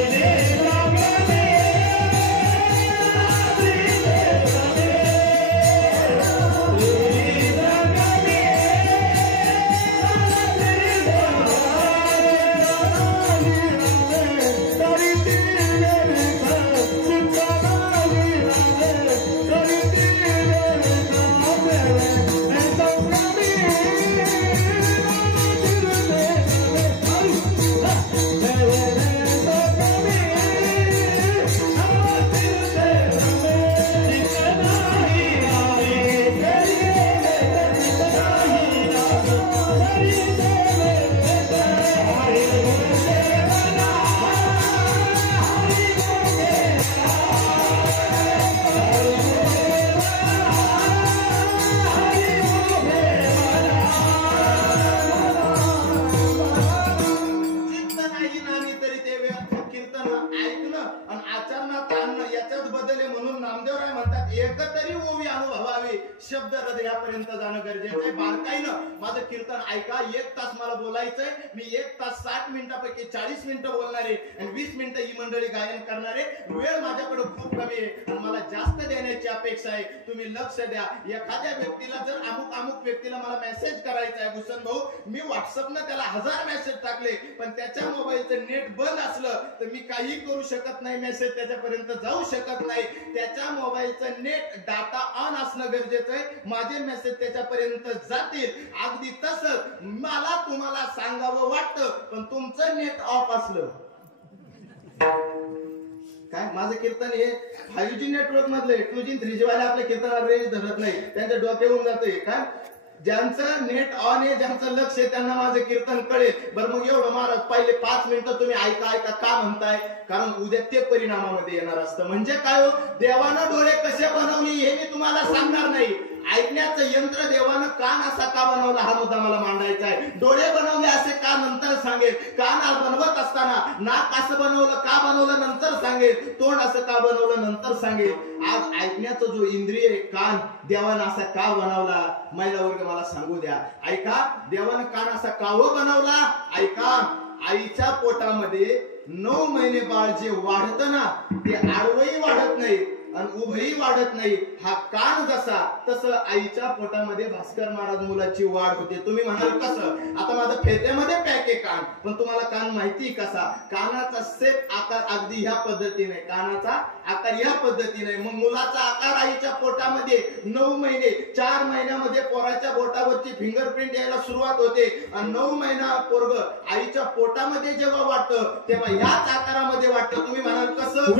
शब्द हृदयापर्यंत जाणं गरजेचं आहे. बारकाईनं माझं कीर्तन ऐका. 1 तास मला बोलायचंय. मी 1 तास 60 मिनिटापैकी 40 मिनिटं बोलणारे आणि 20 मिनिटं ही मंडळी गायन करणारे. वेळ माझ्याकडे खूप कमी आहे आणि मला जास्त देण्याची अपेक्षा आहे. तुम्ही लक्ष द्या. एखाद्या व्यक्तीला जर अमुक व्यक्तीला मला मेसेज करायचा आहे भूषण भाऊ, मी व्हॉट्सअपनं त्याला 1000 मेसेज टाकले, पण त्याच्या मोबाईलचं नेट बंद असलं तर मी काही करू शकत नाही. मेसेज त्याच्यापर्यंत जाऊ शकत नाही. त्याच्या मोबाईलचं नेट डाटा ऑन असणं गरजेचं आहे. माझे मेसेज त्याच्यापर्यंत जातील. अगदी तसंच मला तुम्हाला सांगावं वाटतं, पण तुमचं नेट ऑफ असलं काय, माझं कीर्तन हे 5G नेटवर्क मधले 2G 3G वाले आपल्या कीर्तनाला रेंज धरत नाही. त्यांच्या डोक्यावरून जाते काय. ज्यांचं नेट ऑन आहे, ज्यांचं लक्ष आहे, त्यांना माझं कीर्तन कळेल. बरं मग एवढं महाराज पहिले 5 मिनिटं तुम्ही ऐका का म्हणताय, कारण उद्या ते परिणामामध्ये येणार असतं. म्हणजे काय हो, देवानं डोळे कसे बनवले हे मी तुम्हाला सांगणार नाही. ऐकण्याचं यंत्र देवानं कान असा का बनवला हा मुद्दा मला मांडायचा आहे. डोळे बनवले असे का नंतर सांगेल. कान बनवत असताना नाक असं बनवलं का बनवलं नंतर सांगेल. तोंड असं का बनवलं नंतर सांगेल. आज ऐकण्याचा जो इंद्रिय कान देवानं असा का बनवला, महिला वर्ग मला सांगू द्या. ऐका, देवानं कान असा का बनवला. ऐका, आईच्या पोटामध्ये 9 महिने बाळ जे वाढतं ना, ते आडवंही वाढत नाही आणि उभंही वाढत नाही. हा कान जसा तसं आईच्या पोटामध्ये भास्कर महाराज मुलाची वाढ होते. तुम्ही म्हणाल कसं, आता माझं फेत्यामध्ये पॅक आहे कान, पण तुम्हाला कान माहिती कसा. कानाचा सेप आकार अगदी ह्या पद्धतीने, कानाचा आकार ह्या पद्धतीने. मग मुलाचा आकार आईच्या पोटामध्ये 9 महिने, 4 महिन्यामध्ये पोराच्या बोटावरची फिंगरप्रिंट यायला सुरुवात होते आणि 9 महिना पोरग आईच्या पोटामध्ये जेव्हा वाटतं तेव्हा ह्याच आकारामध्ये वाटतं. तुम्ही म्हणाल कसं.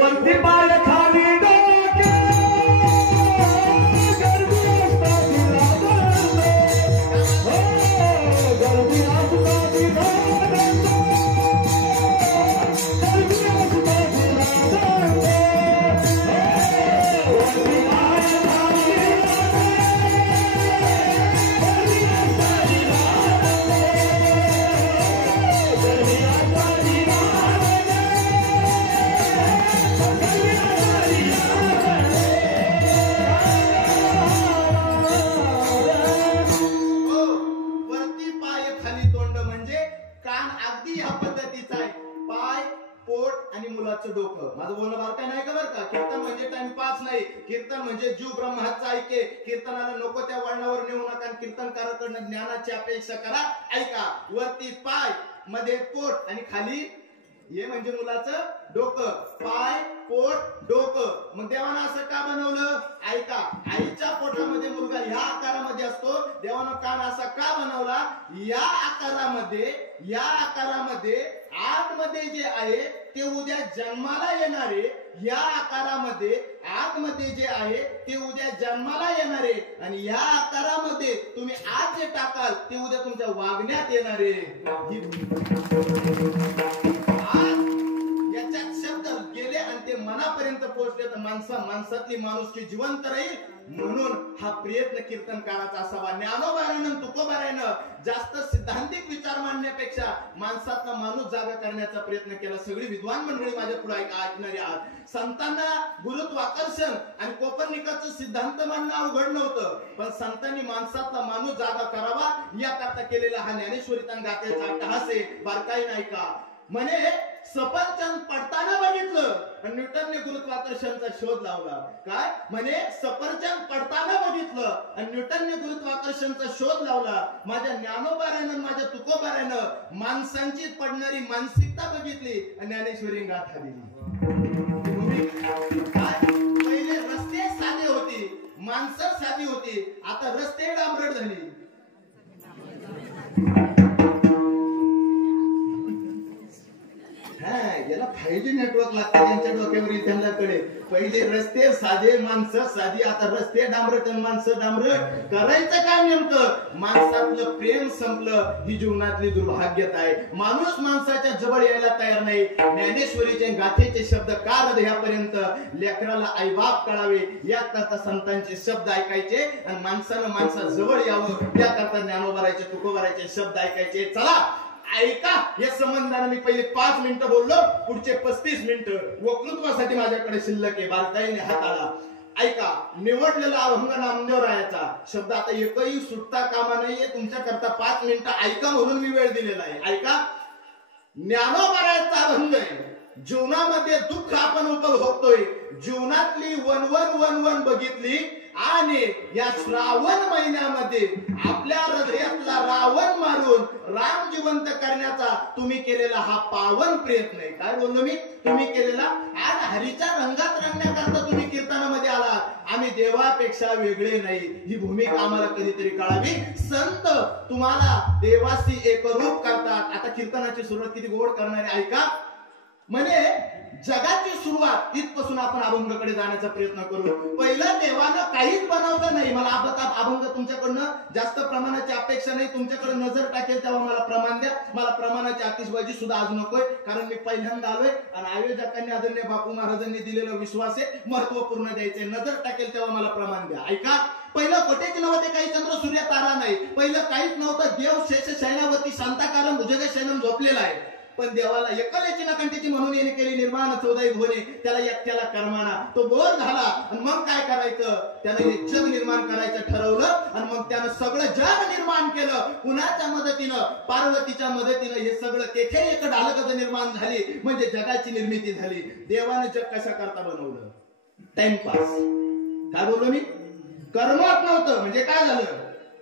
डोकं. माझं बोलणं बार काय नाही का बरं का. कीर्तन म्हणजे टाइमपास नाही. कीर्तन म्हणजे जीव ब्रह्माचा ऐके. कीर्तनाला नको त्या वळणावर नेऊ नका. कीर्तनकाराकडनं ज्ञानाची अपेक्षा करा. ऐका, वरती पाय, मध्ये पोट आणि खाली हे म्हणजे मुलाचं डोकं. पाय, पोट, डोकं. मग देवानं असं का बनवलं. ऐका, आईच्या पोटामध्ये मुलगा ह्या आकारामध्ये असतो. देवानं कान असा का बनवला. या आकारामध्ये आतमध्ये जे आहे ते उद्या जन्माला येणारे, या आकारामध्ये आतमध्ये जे आहे ते उद्या जन्माला येणारे आणि या आकारामध्ये तुम्ही आज जे टाकाल ते उद्या तुमच्या वागण्यात येणारे. याच्यात शब्द गेले आणि ते मनापर्यंत पोहोचले तर माणसातली माणुसकी जिवंत राहील. म्हणून हा प्रयत्न कीर्तनकाराचा असावा. ज्ञानोबारानं तुकोबारानं जास्त सिद्धांतिक विचार मांडण्यापेक्षा माणसातला माणूस जागा करण्याचा प्रयत्न केला. सगळी विद्वान मंडळी माझ्या पुढे ऐकणारी आहात. संतांना गुरुत्वाकर्षण आणि कोपर्निकसचं सिद्धांत मांडणं अवघड नव्हतं, पण संतांनी माणसातला माणूस जागा करावा याकरता केलेला हा ज्ञानेश्वरीतन गाथेचा अट्टहास आहे. बारकाई नाही का. म्हणे सफरचंद पडताना बघितलं आणि न्यूटनने गुरुत्वाकर्षणचा शोध लावला. काय म्हणे, सफरचंद पडताना बघितलं आणि न्यूटनने गुरुत्वाकर्षणचा शोध लावला. माझ्या ज्ञानोबारानं, माझ्या तुकोबारानं माणसांची पडणारी मानसिकता बघितली आणि ज्ञानेश्वरी गाथा दिली. पहिले रस्ते साधे होते, माणसं साधी होती, आता रस्ते डांबरट झाली. याला 5G नेटवर्क लागतं त्यांच्या डोक्यावरील, त्यांना कळे. पहिले रस्ते साधे, माणसं साधी, आता रस्ते डांबरट, माणसं डांबरट. करायचं काय नेमकं. माणसातलं प्रेम संपलं. ही जीवनातली दुर्भाग्यता आहे. माणूस माणसाच्या जवळ यायला तयार नाही. ज्ञानेश्वरीचे गाथेचे शब्द का हृदयापर्यंत, लेकराला आईबाप कळावे याकरता संतांचे शब्द ऐकायचे आणि माणसानं माणसाजवळ यावं याकरता ज्ञानोबारायचे तुकोबारायचे शब्द ऐकायचे. चला ऐका, या संबंधाने मी पहिले 5 मिनिटं बोललो, पुढचे 35 मिनिटं वक्तृत्वासाठी माझ्याकडे शिल्लक आहे. बारकाईने हाताळा. ऐका, निवडलेला अभंग नामदेव रायाचा शब्द आता एकही सुटता कामा नाहीये. तुमच्या करता 5 मिनिटं ऐका म्हणून मी वेळ दिलेला आहे. ऐका, ज्ञानोबा रायाचा अभंग आहे. जीवनामध्ये दुःख आपण उपभोगतोय, जीवनातली वनवन बघितली आणि या श्रावण महिन्यामध्ये आपल्या हृदयातला रावण मारून राम जिवंत करण्याचा तुम्ही केलेला हा पावन प्रयत्न आहे. काय बोललो मी? तुम्ही केलेला. आज हरीच्या रंगात रंगण्याकरता तुम्ही कीर्तनामध्ये आलात. आम्ही देवापेक्षा वेगळे नाही, ही भूमिका आम्हाला कधीतरी कळावी. संत तुम्हाला देवाशी एकरूप करतात. आता कीर्तनाची सुरुवात किती गोड करणारे ऐका. म्हणजे जगाची सुरुवात इथपासून आपण अभंगाकडे जाण्याचा प्रयत्न करू. पहिलं देवानं काहीच बनवलं नाही. मला अभंग तुमच्याकडनं जास्त प्रमाणाची अपेक्षा नाही. तुमच्याकडे नजर टाकेल तेव्हा मला प्रमाण द्या. मला प्रमाणाची आतिषबाजी सुद्धा आज नकोय, कारण मी पहिल्यांदा आलोय आणि आयोजकांनी आदरणीय बापू महाराजांनी दिलेला विश्वास आहे, महत्वपूर्ण द्यायचे. नजर टाकेल तेव्हा मला प्रमाण द्या. ऐका, पहिलं कोटेच नव्हते, काही चंद्र सूर्य तारा नाही. पहिलं काहीच नव्हतं. देव शेष शयनावरती शांताकारम भुजग शयनम झोपलेला आहे. पण देवाला एकलेची ना कंठीची म्हणून येणे केली निर्माण 14 भुवने, त्याला एकट्याला कर्माना. तो बोर झाला आणि मग काय करायचं, त्याने हे जग निर्माण करायचं ठरवलं आणि मग त्यानं सगळं जग निर्माण केलं. कुणाच्या मदतीनं? पार्वतीच्या मदतीनं. हे सगळं तेथे एक ढालकच निर्माण झाली, म्हणजे जगाची निर्मिती झाली. देवाने जग कशा करता बनवलं? टाइमपास. काय बोललो मी? कर्मात नव्हतं. म्हणजे काय झालं?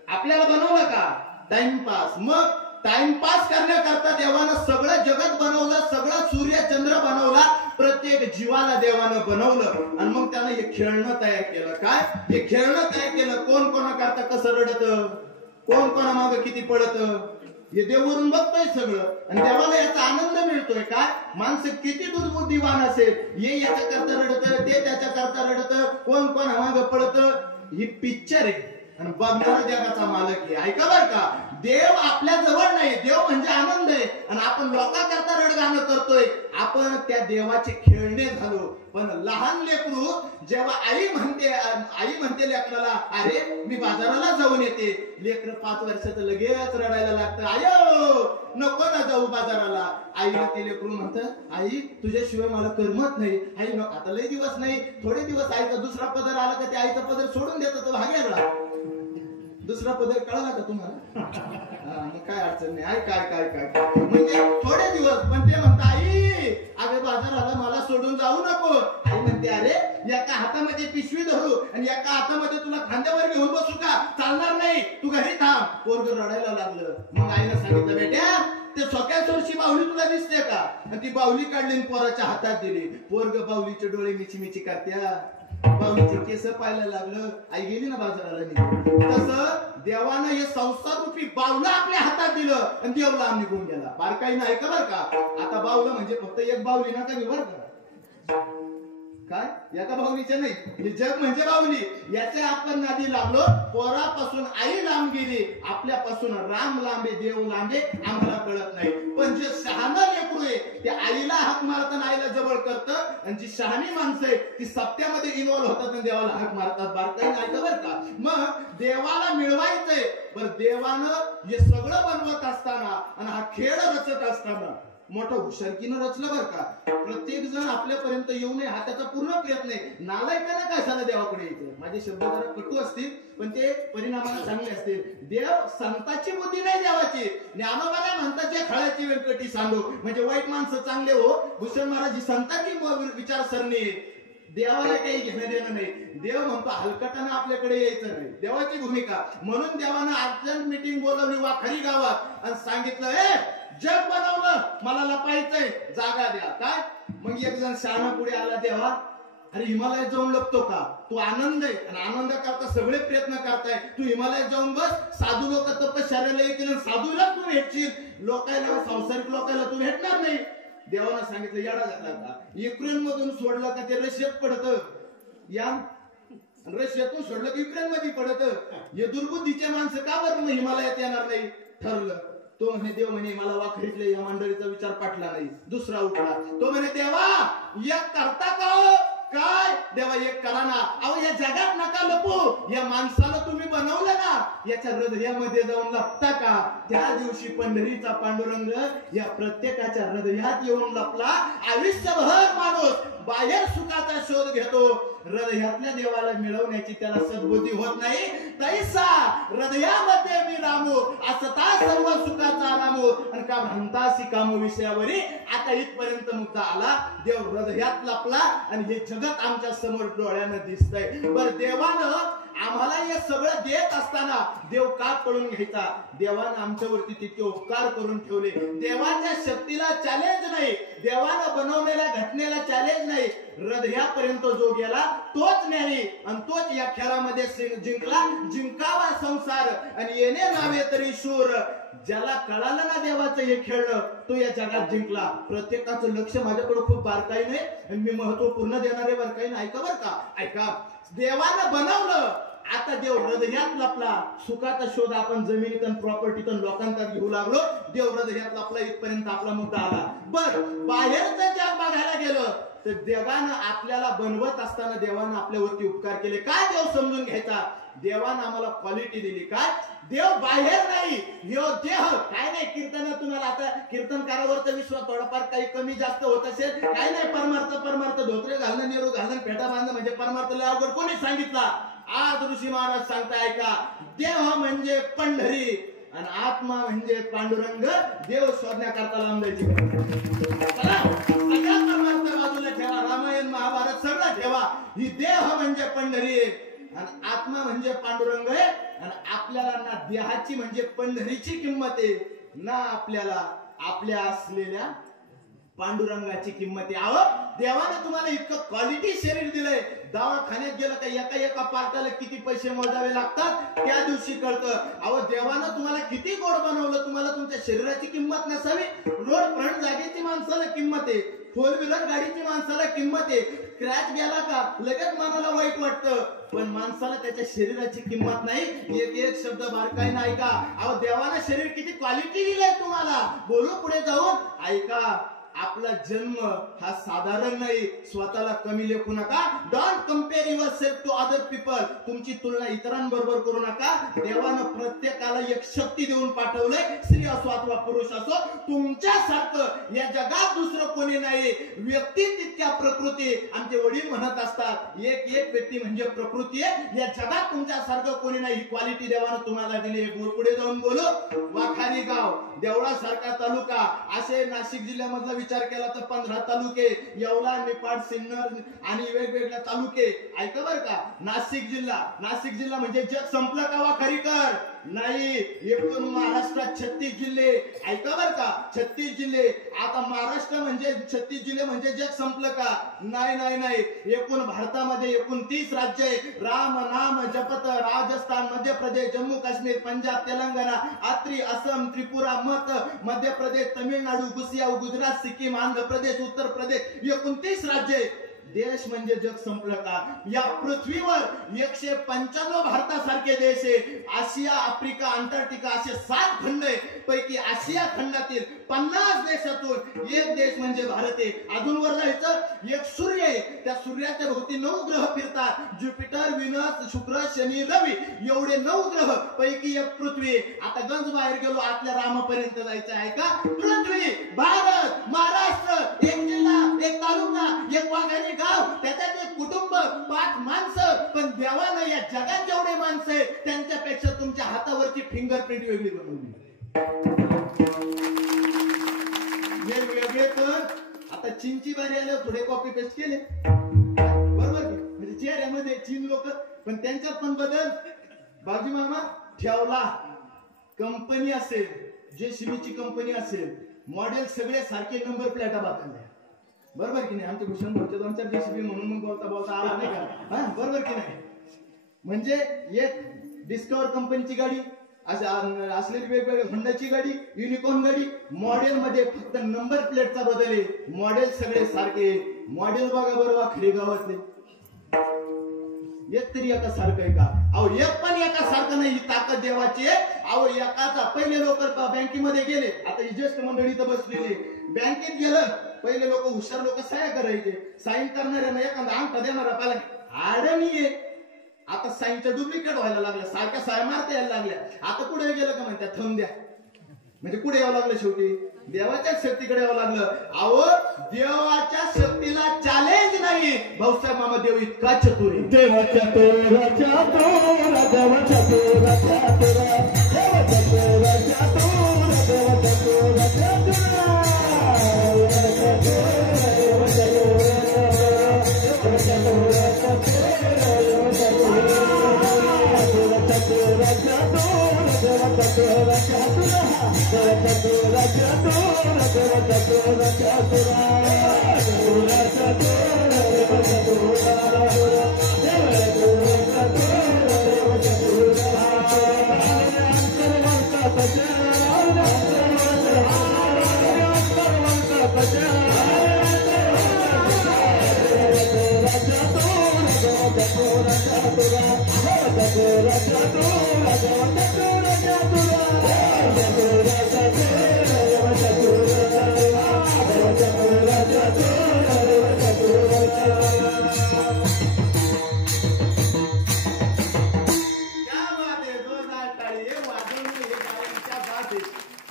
आपल्याला बनवलं का? टाइमपास. मग टाइमपास करण्याकरता देवानं सगळं जगत बनवलं, सगळं सूर्य चंद्र बनवला, प्रत्येक जीवाला देवानं बनवलं आणि मग त्यानं हे खेळणं तयार केलं. काय? हे खेळणं तयार केलं. कोण कोणाकरता कसं रडत, कोण कोणा मागे किती पडत, हे देववरून बघतोय सगळं. आणि देवाला याचा आनंद मिळतोय. काय? माणसं किती दुर्बुद्धिवान असेल, हे याच्या करता रडत, ते त्याच्या करता रडत, कोण कोण मागे पडत. ही पिक्चर आहे आणि बघणारा जगाचा मालक आहे. ऐका बर का, देव आपल्या जवळ नाही. देव म्हणजे आनंद आहे आणि आपण लोकांकरता रडगाणं करतोय. आपण त्या देवाचे खेळणे झालो. पण लहान लेकरू जेव्हा आई म्हणते लेकराला, अरे मी बाजाराला जाऊन येते, लेकर 5 वर्षाचं लगेच रडायला लागतं, आयो नको ना जाऊ बाजाराला. आईला ते लेकरू म्हणतं, आई तुझ्याशिवाय मला करमत नाही. आई आता लय दिवस नाही, थोडे दिवस आईचा दुसरा पदर आला का ते आईचा पदर सोडून देतो. तो भाग्याला दुसरा पदर कळला का तुम्हाला? मग काय अडचण नाही. काय म्हणजे थोडे दिवस. पण ते म्हणता, आई अगं बाजाराला मला सोडून जाऊ नको. आई म्हणते, अरे एका हातामध्ये पिशवी धरू आणि एका हातामध्ये तुला खांद्यावर घेऊन बसू का? चालणार नाही, तू घरी थांब. पोरग रडायला लागलं. मग आईला सांगितलं, बेट्या ते सोक्यासोरशी बाहुली तुला दिसते का? आणि ती बाहुली काढली पोराच्या हातात दिली. पोरग बाहुलीचे डोळे मिची करत्या, बाहुलीचे केस पाहायला लागलं. आई गेली ना बाजाराला निघून. तसं देवानं हे संसार रूपी बाहुलं आपल्या हातात दिलं आणि देव लांब निघून गेला. बारकाई नाही का बर का? आता बाहुलं म्हणजे फक्त एक बाहुली ना का बर का? काय एका बाहुलीचे नाही, हे जग म्हणजे बाहुली. याचे आपण नादी लागलो. पोरापासून आई लांब गेली, आपल्यापासून राम लांबे, देव लांबे, आम्हाला कळत नाही. पण जे शहाणं लेकरू आहे ते आईला हाक मारताना आईला जवळ करतं आणि जी शहाणी माणसं आहे ती सप्त्यामध्ये इन्व्हॉल्व होतात आणि देवाला हाक मारतात. बारकाई नाही का बर का? मग देवाला मिळवायचंय. बरं, देवानं हे सगळं बनवत असताना आणि हा खेळ रचत असताना मोठं हुशारकीनं रचलं बर का. प्रत्येक जण आपल्यापर्यंत येऊ नये हा त्याचा पूर्ण प्रयत्न आहे. नालायकांना काय झालं देवाकडे यायचं? माझे शब्द जरा कटू असतील पण ते परिणामाला चांगले असतील. देव संताची बुद्धी नाही देवाची. ज्ञानोबाला म्हणतात जे खळ्याची व्यंकटी सांगू, म्हणजे वाईट माणसं चांगले हो. भूषण महाराज ही संताची विचारसरणी. देवाला काही घेणं देणं नाही. देव म्हणतो हलकटानं आपल्याकडे यायचं नाही, देवाची भूमिका. म्हणून देवानं अर्जंट मीटिंग बोलवली वाखरी गावात आणि सांगितलं, जग बनवलं, मला लपायचंय, जागा द्या. काय? मग एक जण शहाणा पुढे आला, देवा अरे हिमालयात जाऊन लपतो का? तू आनंद आहे आणि आनंद करता सगळे प्रयत्न करताय. तू हिमालयात जाऊन बस, साधू लोक तपश्चर्याला येतील आणि साधूला तू भेटशील, लोकांना सांसारिक लोकांना तू भेटणार नाही. देवानं सांगितलं, येडा झाला का? युक्रेन मधून सोडलं का ते रशियात पडत, या रशियातून सोडलं की युक्रेन मध्ये पडत. हे दुर्बुद्धीचे माणसं का बरं हिमालयात येणार नाही? ठरलं. तो म्हणे, देव म्हणे मला वाखरीतले या मंडळीचा विचार पाटला नाही. दुसरा उठला, तो म्हणे, देवा एक करता का? काय? देवा एक करा ना. अहो या जगात नका लपू, या माणसाला तुम्ही बनवलं ना, याच्या हृदयामध्ये जाऊन लपता का? त्या दिवशी पंढरीचा पांडुरंग या प्रत्येकाच्या हृदयात येऊन लपला. आयुष्यभर माणूस बाहेर सुखाचा शोध घेतो, हृदयातल्या देवाला मिळवण्याची त्याला सद्बुद्धी होत नाही. तैसा हृदयामध्ये मी रामू असता सर्व सुखाचा रामू आणि का म्हणतासी कामू विषयावरी. आता इथपर्यंत मुद्दा आला, देव हृदयात लपला आणि हे जगत आमच्या समोर डोळ्यानं दिसतंय. बरं, देवानं आम्हाला हे सगळं देत असताना देव का पळून घ्यायचा? देवानं आमच्यावरती तितके उपकार करून ठेवले. देवाच्या शक्तीला चॅलेंज नाही, देवानं बनवलेल्या घटनेला चॅलेंज नाही. हृदयापर्यंत जो गेला तोच न्यायी आणि तोच या खेळामध्ये जिंकला. जिंकावा संसार आणि येणे नावे तरी शूर. ज्याला कळालं ना देवाचं हे खेळणं, तो या जगात जिंकला. प्रत्येकाचं लक्ष माझ्याकडे खूप बारकाईने आणि मी महत्वपूर्ण देणारे बारकाईने ऐका बरं का, ऐका. देवानं बनवलं, आता देव हृदयात लपला. सुखाचा शोध आपण जमिनीत आणि प्रॉपर्टीत लोकांतात घेऊ लागलो. देव हृदयात लपला. इथपर्यंत आपला मुद्दा आला. बर, बाहेरचं जग बघायला गेलं तर देवानं आपल्याला बनवत असताना देवानं आपल्यावरती उपकार केले. काय देव समजून घ्यायचा? देवानं आम्हाला क्वालिटी दिली. काय? देव बाहेर नाही, ह्यो देह. काय नाही, कीर्तन तुम्हाला आता कीर्तनकारावरचा विश्वास थोडाफार काही कमी जास्त होत असेल. काय नाही, परमार्थ धोत्रे घालणं, निरू घालणं, फेटा बांधणं म्हणजे परमार्थ लय अवघड. कोणी सांगितला? आज ऋषी महाराज सांगताय का, देह म्हणजे पंढरी आणि आत्मा म्हणजे पांडुरंग. देव शोधण्याकरता लांब जायची. सगळ्या परमार्थ बाजूला ठेवा, रामायण महाभारत सगळं ठेवा. ही देह म्हणजे पंढरी आहे आणि आत्मा म्हणजे पांडुरंग आहे. आणि आपल्याला ना देहाची म्हणजे पंढरीची किंमत आहे, ना आपल्याला आपल्या असलेल्या पांडुरंगाची किंमत आहे. अहो, देवाने तुम्हाला इतकं क्वालिटी शरीर दिलंय. दवाखान्यात गेलं का एका पार्टाला किती पैसे मोजावे लागतात त्या दिवशी कळतं. अहो, देवानं तुम्हाला किती गोड बनवलं, तुम्हाला तुमच्या शरीराची किंमत नसावी? रोड फ्रंट जागेची माणसाला किंमत आहे, फोर व्हीलर गाडीची माणसाला किंमत आहे. क्रॅच गेला का लगेच मनाला वाईट वाटतं, पण माणसाला त्याच्या शरीराची किंमत नाही. एक एक शब्द बारकाईने ऐका. अहो, देवानं शरीर किती क्वालिटी दिलंय तुम्हाला. बोलू पुढे जाऊन, ऐका. आपला जन्म हा साधारण नाही. स्वतःला कमी लेखू नका. Don't compare yourself to other people. तुमची तुलना इतरांबरोबर करू नका. देवानं प्रत्येकाला एक शक्ती देऊन पाठवलंय. स्त्री असो अथवा पुरुष असो, तुमच्यासारखं या जगात दुसरं कोणी नाही. व्यक्ती तितक्या प्रकृती. आमचे वडील म्हणत असतात, एक एक व्यक्ती म्हणजे प्रकृती आहे. या जगात तुमच्यासारखं कोणी नाही. ही क्वालिटी देवानं तुम्हाला दिली. पुढे जाऊन बोलू. वाखारी गाव, देवळा सारखा तालुका, असे नाशिक जिल्ह्यामधला विचार केला तर 15 तालुके, येवला, निपाड, सिन्नर आणि वेगवेगळे तालुके. ऐका बर का, नाशिक जिल्हा म्हणजे जग संपलं का वाखारीकर? नाही. एकूण महाराष्ट्रात 36 जिल्हे. ऐका बर का, 36 जिल्हे. आता महाराष्ट्र म्हणजे 36 जिल्हे म्हणजे जग संपलं का? नाही नाही नाही. एकूण भारतामध्ये 29 राज्य आहे. राम नाम जपत राजस्थान, मध्य प्रदेश, जम्मू काश्मीर, पंजाब, तेलंगणा, आत्री, असम, त्रिपुरा, मध्य प्रदेश, तमिळनाडू, गुसिया, गुजरात, सिक्कीम, आंध्र प्रदेश, उत्तर प्रदेश, 29 राज्य. देश म्हणजे जग संपलं का? या पृथ्वीवर 195 भारतासारखे देश आहे. आशिया, आफ्रिका, अंटार्क्टिका असे 7 खंड आहे. पैकी आशिया खंडातील 50 देशातून एक देश म्हणजे भारत आहे. अजून वर जायचं, एक सूर्य आहे. त्या सूर्याच्या भोवती 9 ग्रह फिरतात. ज्युपिटर, व्हीनस, शुक्र, शनी, रवी, एवढे 9 ग्रह पैकी एक पृथ्वी. आता गंज बाहेर गेलो, आतल्या रामापर्यंत जायचं आहे का? पृथ्वी, भारत, महाराष्ट्र, एक जिल्हा, एक तालुका, एक वाघारी गाव, त्याच्यात एक कुटुंब, 5 माणसं. पण देवानं या जगात जेवढे माणसं आहेत त्यांच्यापेक्षा तुमच्या हातावरची फिंगरप्रिंट वेगळी बनवली. वेगळे पण आता चीनची बारी आल्या, थोडे कॉपी पेस्ट केले, बरोबर. म्हणजे चेहऱ्यामध्ये चीन लोक, पण त्यांच्यात पण बदल. बाजी मामा ठेवला. कंपनी असेल, जेसीबीची कंपनी असेल, मॉडेल सगळे सारखे, नंबर प्लेटा बदलल्या, बरोबर की नाही? आमचे भूषण भाऊचे 2-4 जेसीबी म्हणून मग बोलता आला नाही का? हा, बरोबर की नाही? म्हणजे एक डिस्कवर कंपनीची गाडी असलेली, वेगवेगळ्या होंडाची गाडी, युनिकॉर्न गाडी, मॉडेल मध्ये फक्त नंबर प्लेटचा बदल आहे. मॉडेल सगळे सारखे. मॉडेल बघा बरोबर खरी गावातले, एक तरी एका सारखं आहे का? अहो, एक पण एका सारखं नाही. ही ताकद देवाची आहे. अहो, एकाचा पहिले लोक बँकेमध्ये गेले, आता ही ज्येष्ठ मंडळी तर बसलेली. बँकेत गेलं, पहिले लोक, हुशार लोक सह्या करायचे. साईन करणाऱ्यांना एखादा अंगठा देणारा पाहिला, आडणी आहे. आता साईनच्या डुप्लिकेट व्हायला लागल्या, सारख्या साया मारता यायला लागल्या. आता कुठे गेलं का म्हणतात थंब द्या, म्हणजे कुठे यावं लागलं? शेवटी देवाच्या शक्तीकडे यावं लागलं. अहो, देवाच्या शक्तीला चॅलेंज नाही. भाऊसाहेब मामा देव इतका चतुर आहे. देव चतुर चतुर देव चतुर चतुर देव चतुर चतुर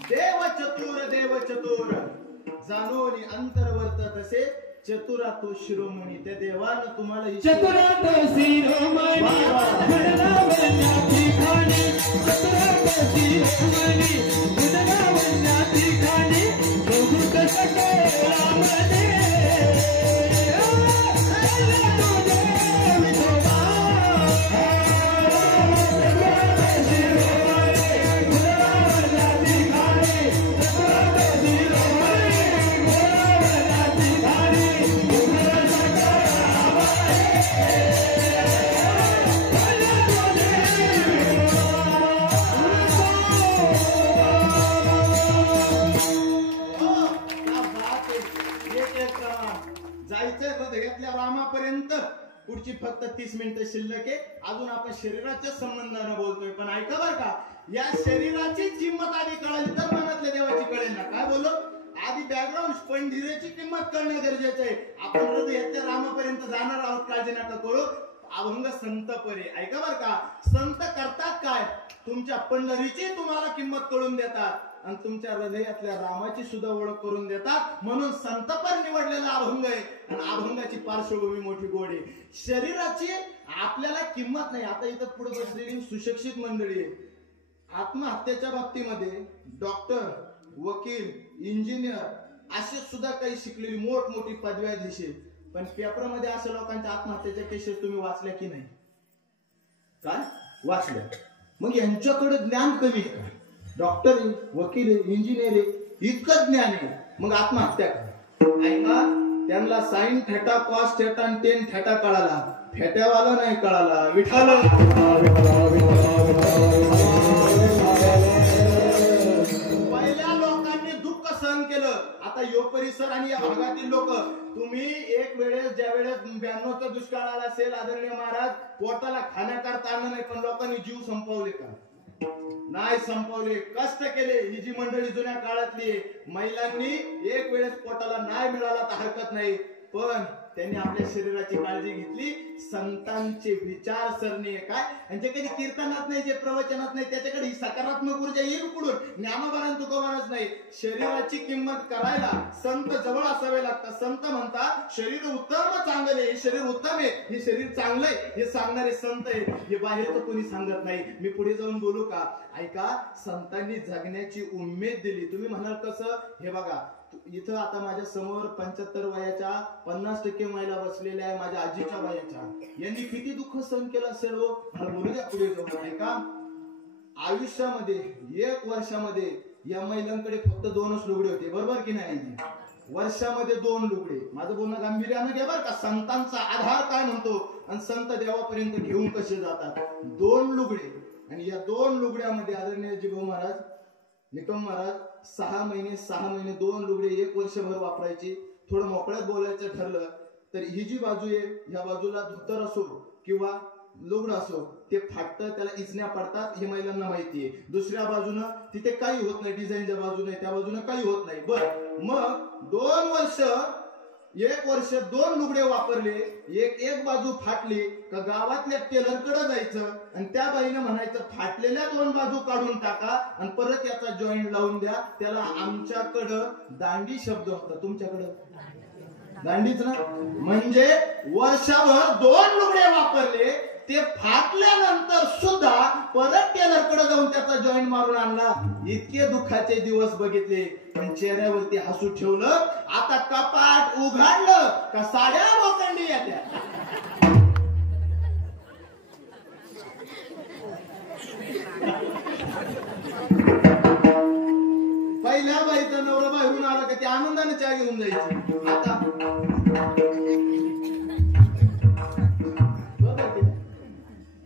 देव चतुर चतुर जाणोनी अंतर्वर्त तसे चतुरा तो शिरोमणी. त्या देवानं तुम्हाला चतुरात शिरोमणी गुणगावन्या ठिकाणी चतुरात शिरोमणी गुणगावन्या ठिकाणी प्रभूत सकळामध्ये रामापर्यंत पुढची फक्त 30 मिनिटं शिल्लक आहे. अजून आपण शरीराच्या संबंधाने बोलतोय, पण ऐका बर का, या शरीराची किंमत आधी कळाली तर मनातल्या देवाची कळेल ना. काय बोललो आधी बॅकग्राऊंड पण धीरेची किंमत कळणं गरजेचं आहे. आपण हृदयातल्या रामापर्यंत जाणार आहोत, काळजी नका करू. अभंग संत परे ऐका बर का, संत करतात काय, तुमच्या पंढरीची तुम्हाला किंमत कळून देतात आणि तुमच्या हृदयातल्या रामाची सुद्धा ओळख करून देतात. म्हणून संतपर निवडलेला अभंग आहे आणि अभंगाची पार्श्वभूमी मोठी गोड आहे. शरीराची आपल्याला किंमत नाही. आता इथं पुढे बसलेली सुशिक्षित मंडळी आहे. आत्महत्येच्या बाबतीमध्ये डॉक्टर, वकील, इंजिनियर असे सुद्धा काही शिकलेली मोठमोठी पदव्याधीश आहे. पण पेपरमध्ये अशा लोकांच्या आत्महत्येच्या केसेस तुम्ही वाचल्या की नाही? काय वाचल्या? मग यांच्याकडे ज्ञान कमी आहे का? डॉक्टर आहे, वकील आहे, इंजिनियर आहे, इतकं ज्ञान आहे, मग आत्महत्या करा. ऐका, त्यांना साइन थेटा, कॉस थेटा आणि टेन थेटा कळाला, फेट्यावाला नाही कळाला. विठाल पहिल्या लोकांनी दुःख सहन केलं. आता यो परिसर आणि या भागातील लोक, तुम्ही एक वेळेस ज्या वेळेस 92चा दुष्काळ आला असेल, आदरणीय महाराज, पोटाला खाण्याकरता अन्न नाही, पण लोकांनी जीव संपवले का? नाही संपवले, कष्ट केले. ही जी मंडळी जुन्या काळातली महिलांनी एक वेळेस पोटाला नाही मिळाला तर हरकत नाही, पण त्यांनी आपल्या शरीराची काळजी घेतली. संतांचे विचारसरणी काय, यांचे कधी कीर्तनात नाही, जे प्रवचनात नाही, त्याच्याकडे ही सकारात्मक ऊर्जा येईल कुठून? ज्ञानोबारान तुकोबाराच नाही. शरीराची किंमत करायला संत जवळ असावे लागतात. संत म्हणतात शरीर उत्तम चांगले, हे शरीर उत्तम आहे, हे शरीर चांगलं आहे, हे सांगणारे संत आहे. हे बाहेर तर कोणी सांगत नाही. मी पुढे जाऊन बोलू का? ऐका, संतांनी जगण्याची उमेद दिली. तुम्ही म्हणाल कसं? हे बघा, इथं आता माझ्या समोर 75 वयाच्या 50% महिला बसलेल्या आहे, माझ्या आजीच्या वयाच्या. यांनी किती दुःख सहन केलं असेल हो. मला बोलू द्या पुढे जाऊन. ऐका, आयुष्यामध्ये 1 वर्षामध्ये या महिलांकडे फक्त 2च लुगडे होते, बरोबर की नाही? वर्षामध्ये 2 लुगडे. माझं बोलणं गांभीर्यानं घ्या बरं का. संतांचा आधार काय म्हणतो आणि संत देवापर्यंत घेऊन कसे जातात. 2 लुगडे, आणि या 2 लुगड्यामध्ये आदरणीय जिभाऊ महाराज, निकम महाराज 6 महिने 2 लुगडे 1 वर्षभर वापरायची. थोडं मोकळ्यात बोलायचं ठरलं तर ही जी बाजू आहे, ह्या बाजूला धोतर असो किंवा लुगडं असो, ते फाटतं, त्याला इचण्या पडतात, हे महिलांना माहितीये. दुसऱ्या बाजूनं तिथे काही होत नाही, डिझाईनच्या बाजूने त्या बाजूने काही होत नाही. बर, मग 2 वर्ष 1 वर्ष 2 लुगडे वापरले, एक बाजू फाटली का गावातल्या टेलरकडे जायचं आणि त्या बाईने म्हणायचं फाटलेल्या 2 बाजू काढून टाका आणि परत याचा जॉईंट लावून द्या. त्याला आमच्याकडं दांडी शब्द होता, तुमच्याकडं दांडीच ना. म्हणजे वर्षभर 2 लुगडे वापरले, ते फाटल्यानंतर सुद्धा परत टेलरकडे जाऊन त्याचा जॉईंट मारून आणला. इतके दुःखाचे दिवस बघितले, पण चेहऱ्यावरती हसू ठेवलं. आता कपाट उघडलं का साड्या लोखंडी येत्या. पहिल्या बाईचा नवरा बाहेरून आला का ते आनंदाने चहा घेऊन जायची. आता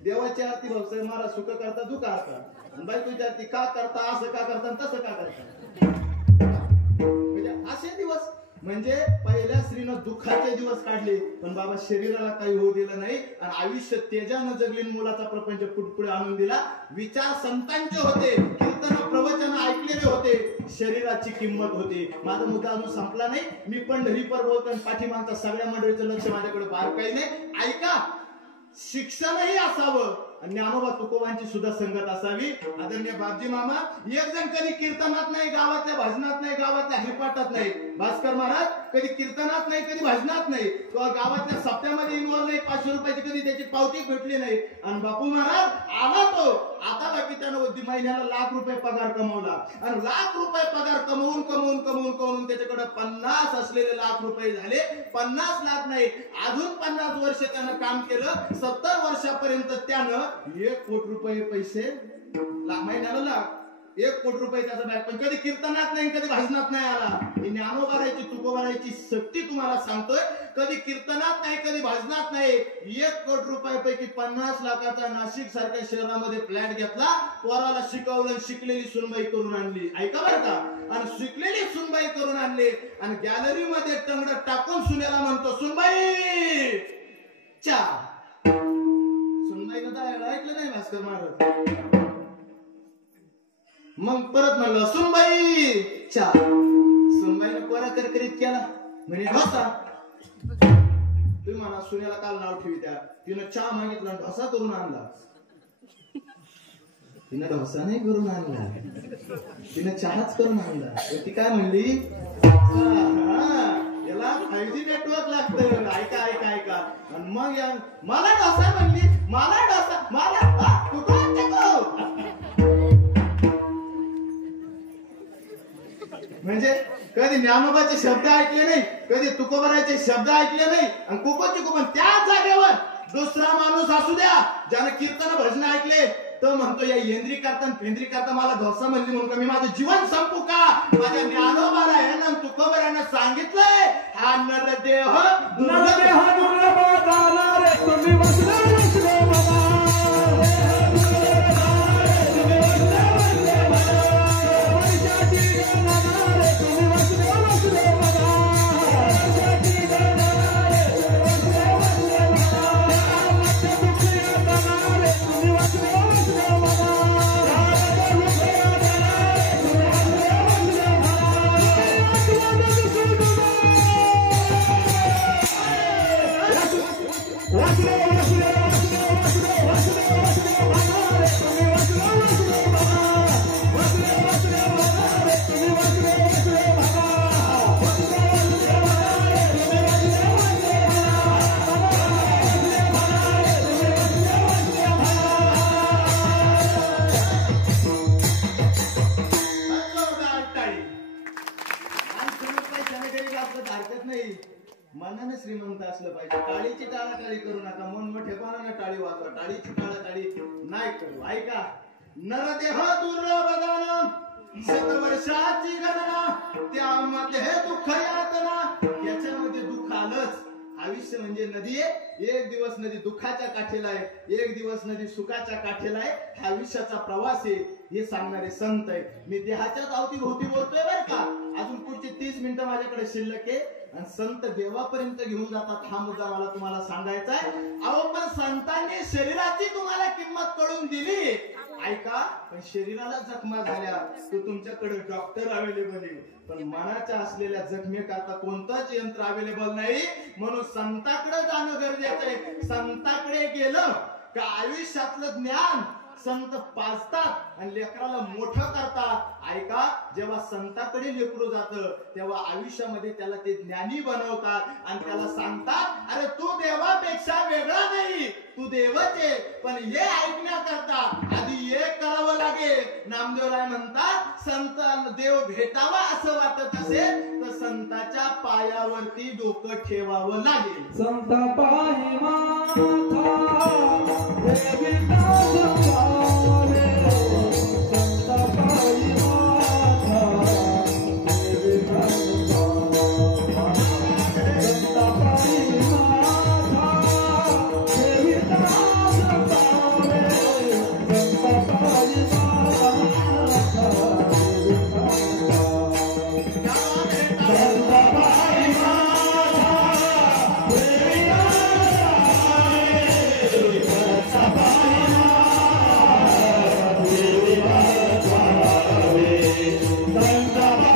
देवाची आरती भाऊसाहेब महाराज सुख करता दुःख करता, बायकोची आरती का करता, असं का करता, तसं का करता. म्हणजे असे दिवस, म्हणजे पहिल्या स्त्रीनं दुःखाचे दिवस काढले, पण बाबा शरीराला काही होऊ दिलं नाही आणि आयुष्य तेजानं जगली, मुलाचा प्रपंच पुढे आणून दिला. विचार संतांचे होते, कीर्तन प्रवचन ऐकलेले होते, शरीराची किंमत होती. माझा मुद्दा अजून संपला नाही. मी पंढरीपर बोलतो आणि पाठीमागचा सगळ्या मंडळीचं लक्ष माझ्याकडे बाहेर काही नाही. ऐका, शिक्षणही असावं आणि ज्ञानोबा तुकोबांची सुद्धा संगत असावी. आदरणीय बापजी मामा, एक जण कधी कीर्तनात नाही, गावातल्या भजनात नाही, गावातल्या हरिपाठात नाही. भास्कर महाराज कधी कीर्तनात नाही, कधी भजनात नाही, किंवा गावातल्या सप्त्यामध्ये इन्व्हॉल्व नाही. 500 रुपयाची कधी त्याची पावती भेटली नाही. आणि बापू महाराज आला तो आता बाकी त्यानं महिन्याला ₹1,00,000 पगार कमवला. आणि ₹1,00,000 पगार कमवून कमवून कमवून कमवून त्याच्याकडे 50 असलेले ₹1,00,000 झाले. 50 लाख नाही, अजून 50 वर्ष त्यानं काम केलं. 70 वर्षापर्यंत त्यानं ₹1,00,00,000 पैसे महिन्याला लाख, ₹1,00,00,000 त्याचा बॅग. पण कधी कीर्तनात नाही, कधी भजनात नाही आला. ही ज्ञानोबारायची तुकोबारायची सक्ती तुम्हाला सांगतोय. कधी कीर्तनात नाही, कधी भजनात नाही. ₹1,00,00,000 पैकी 50 लाखाचा नाशिक सारख्या शहरामध्ये फ्लॅट घेतला. पोराला शिकवलं, शिकलेली सुनबाई करून आणली. ऐका बरं का, आणि शिकलेली सुनबाई करून आणली. आणि गॅलरी मध्ये टंगड टाकून सुनेला म्हणतो, सुनबाई चहा. सुनबाईनं तर ऐकलं नाही भास्कर महाराज. मग परत म्हणलं, सुनबाई चहा. सुनबाईनं कोरा करकरीत केला, म्हणे ढोसा. तुम्ही म्हणा सुनेला काल नाव ठेवी त्या, तिनं चहा मागितला, ढोसा करून आणला. तिनं ढोसा नाही करून आणला, तिनं चहाच करून आणला. ती काय म्हणली, याला 5G नेटवर्क लागतं. ऐका ऐका ऐका. आणि मग मला ढोसा म्हणली, मला ढोसा, मला म्हणजे कधी ज्ञानोबाचे शब्द ऐकले नाही, कधी तुकोबाराचे शब्द ऐकले नाही. आणि कुकोची कुपन त्याच जागेवर दुसरा माणूस असू द्या ज्यानं कीर्तन भजन ऐकले, तो म्हणतो या येंद्री करता फेंद्री करता मला ढोसा म्हणली म्हणून का मी माझं जीवन संपू का. माझ्या ज्ञानोबाला यानं तुकोबारानं सांगितलंय, हा नरदेह तुम्ही मनाने श्रीमंत असलं पाहिजे. टाळीची टाळाटाळी करू नका, मन मोठेपणाने टाळी वाजवा, टाळीची टाळाटाळी नाही करू. ऐका, नरदेह दुर्लभदान, 100 वर्षाची गणना, त्यामध्ये दुःख यातना. याच्यामध्ये दुःख आलंच. आयुष्य म्हणजे नदी आहे. एक दिवस नदी दुःखाच्या काठेला आहे, एक दिवस नदी सुखाच्या काठेला आहे. हा आयुष्याचा प्रवास आहे हे सांगणारे संत आहे. मी देहाच्याच अवतीभोवती बोलतोय बरं का. अजून पुढची 30 मिनिटं माझ्याकडे शिल्लक आहे. आणि संत देवापर्यंत घेऊन जातात, हा मुद्दा मला तुम्हाला सांगायचा आहे. अहो पण संतांनी शरीराची तुम्हाला किंमत कळून दिली. ऐका, पण शरीराला जखमा झाल्या तर तुमच्याकडे डॉक्टर अवेलेबल आहे, पण मनाच्या असलेल्या जखमेकरता कोणतंच यंत्र अवेलेबल नाही. म्हणून संताकडे जाणं गरजेचं आहे. संताकडे गेलं का आयुष्यातलं ज्ञान संत पाजतात आणि लेकराला मोठं करतात. ऐका, जेव्हा संताकडे लेकरू जातं तेव्हा आयुष्यामध्ये त्याला ते ज्ञानी बनवतात आणि त्याला सांगतात, अरे तू देवापेक्षा वेगळा नाही, तू देवच आहे, पण हे ऐकण्याकरता आधी एक करावं लागेल. नामदेवराय म्हणतात, संत देव भेटावा असं वाटत असेल तर संताच्या पायावरती डोकं ठेवावं लागेल. संत पायी माथा देविता संभावे, संत पायी माथा देविता संभावे, संत पायी माथा देविता संभावे, संत पायी माथा देविता संभावे, संत पायी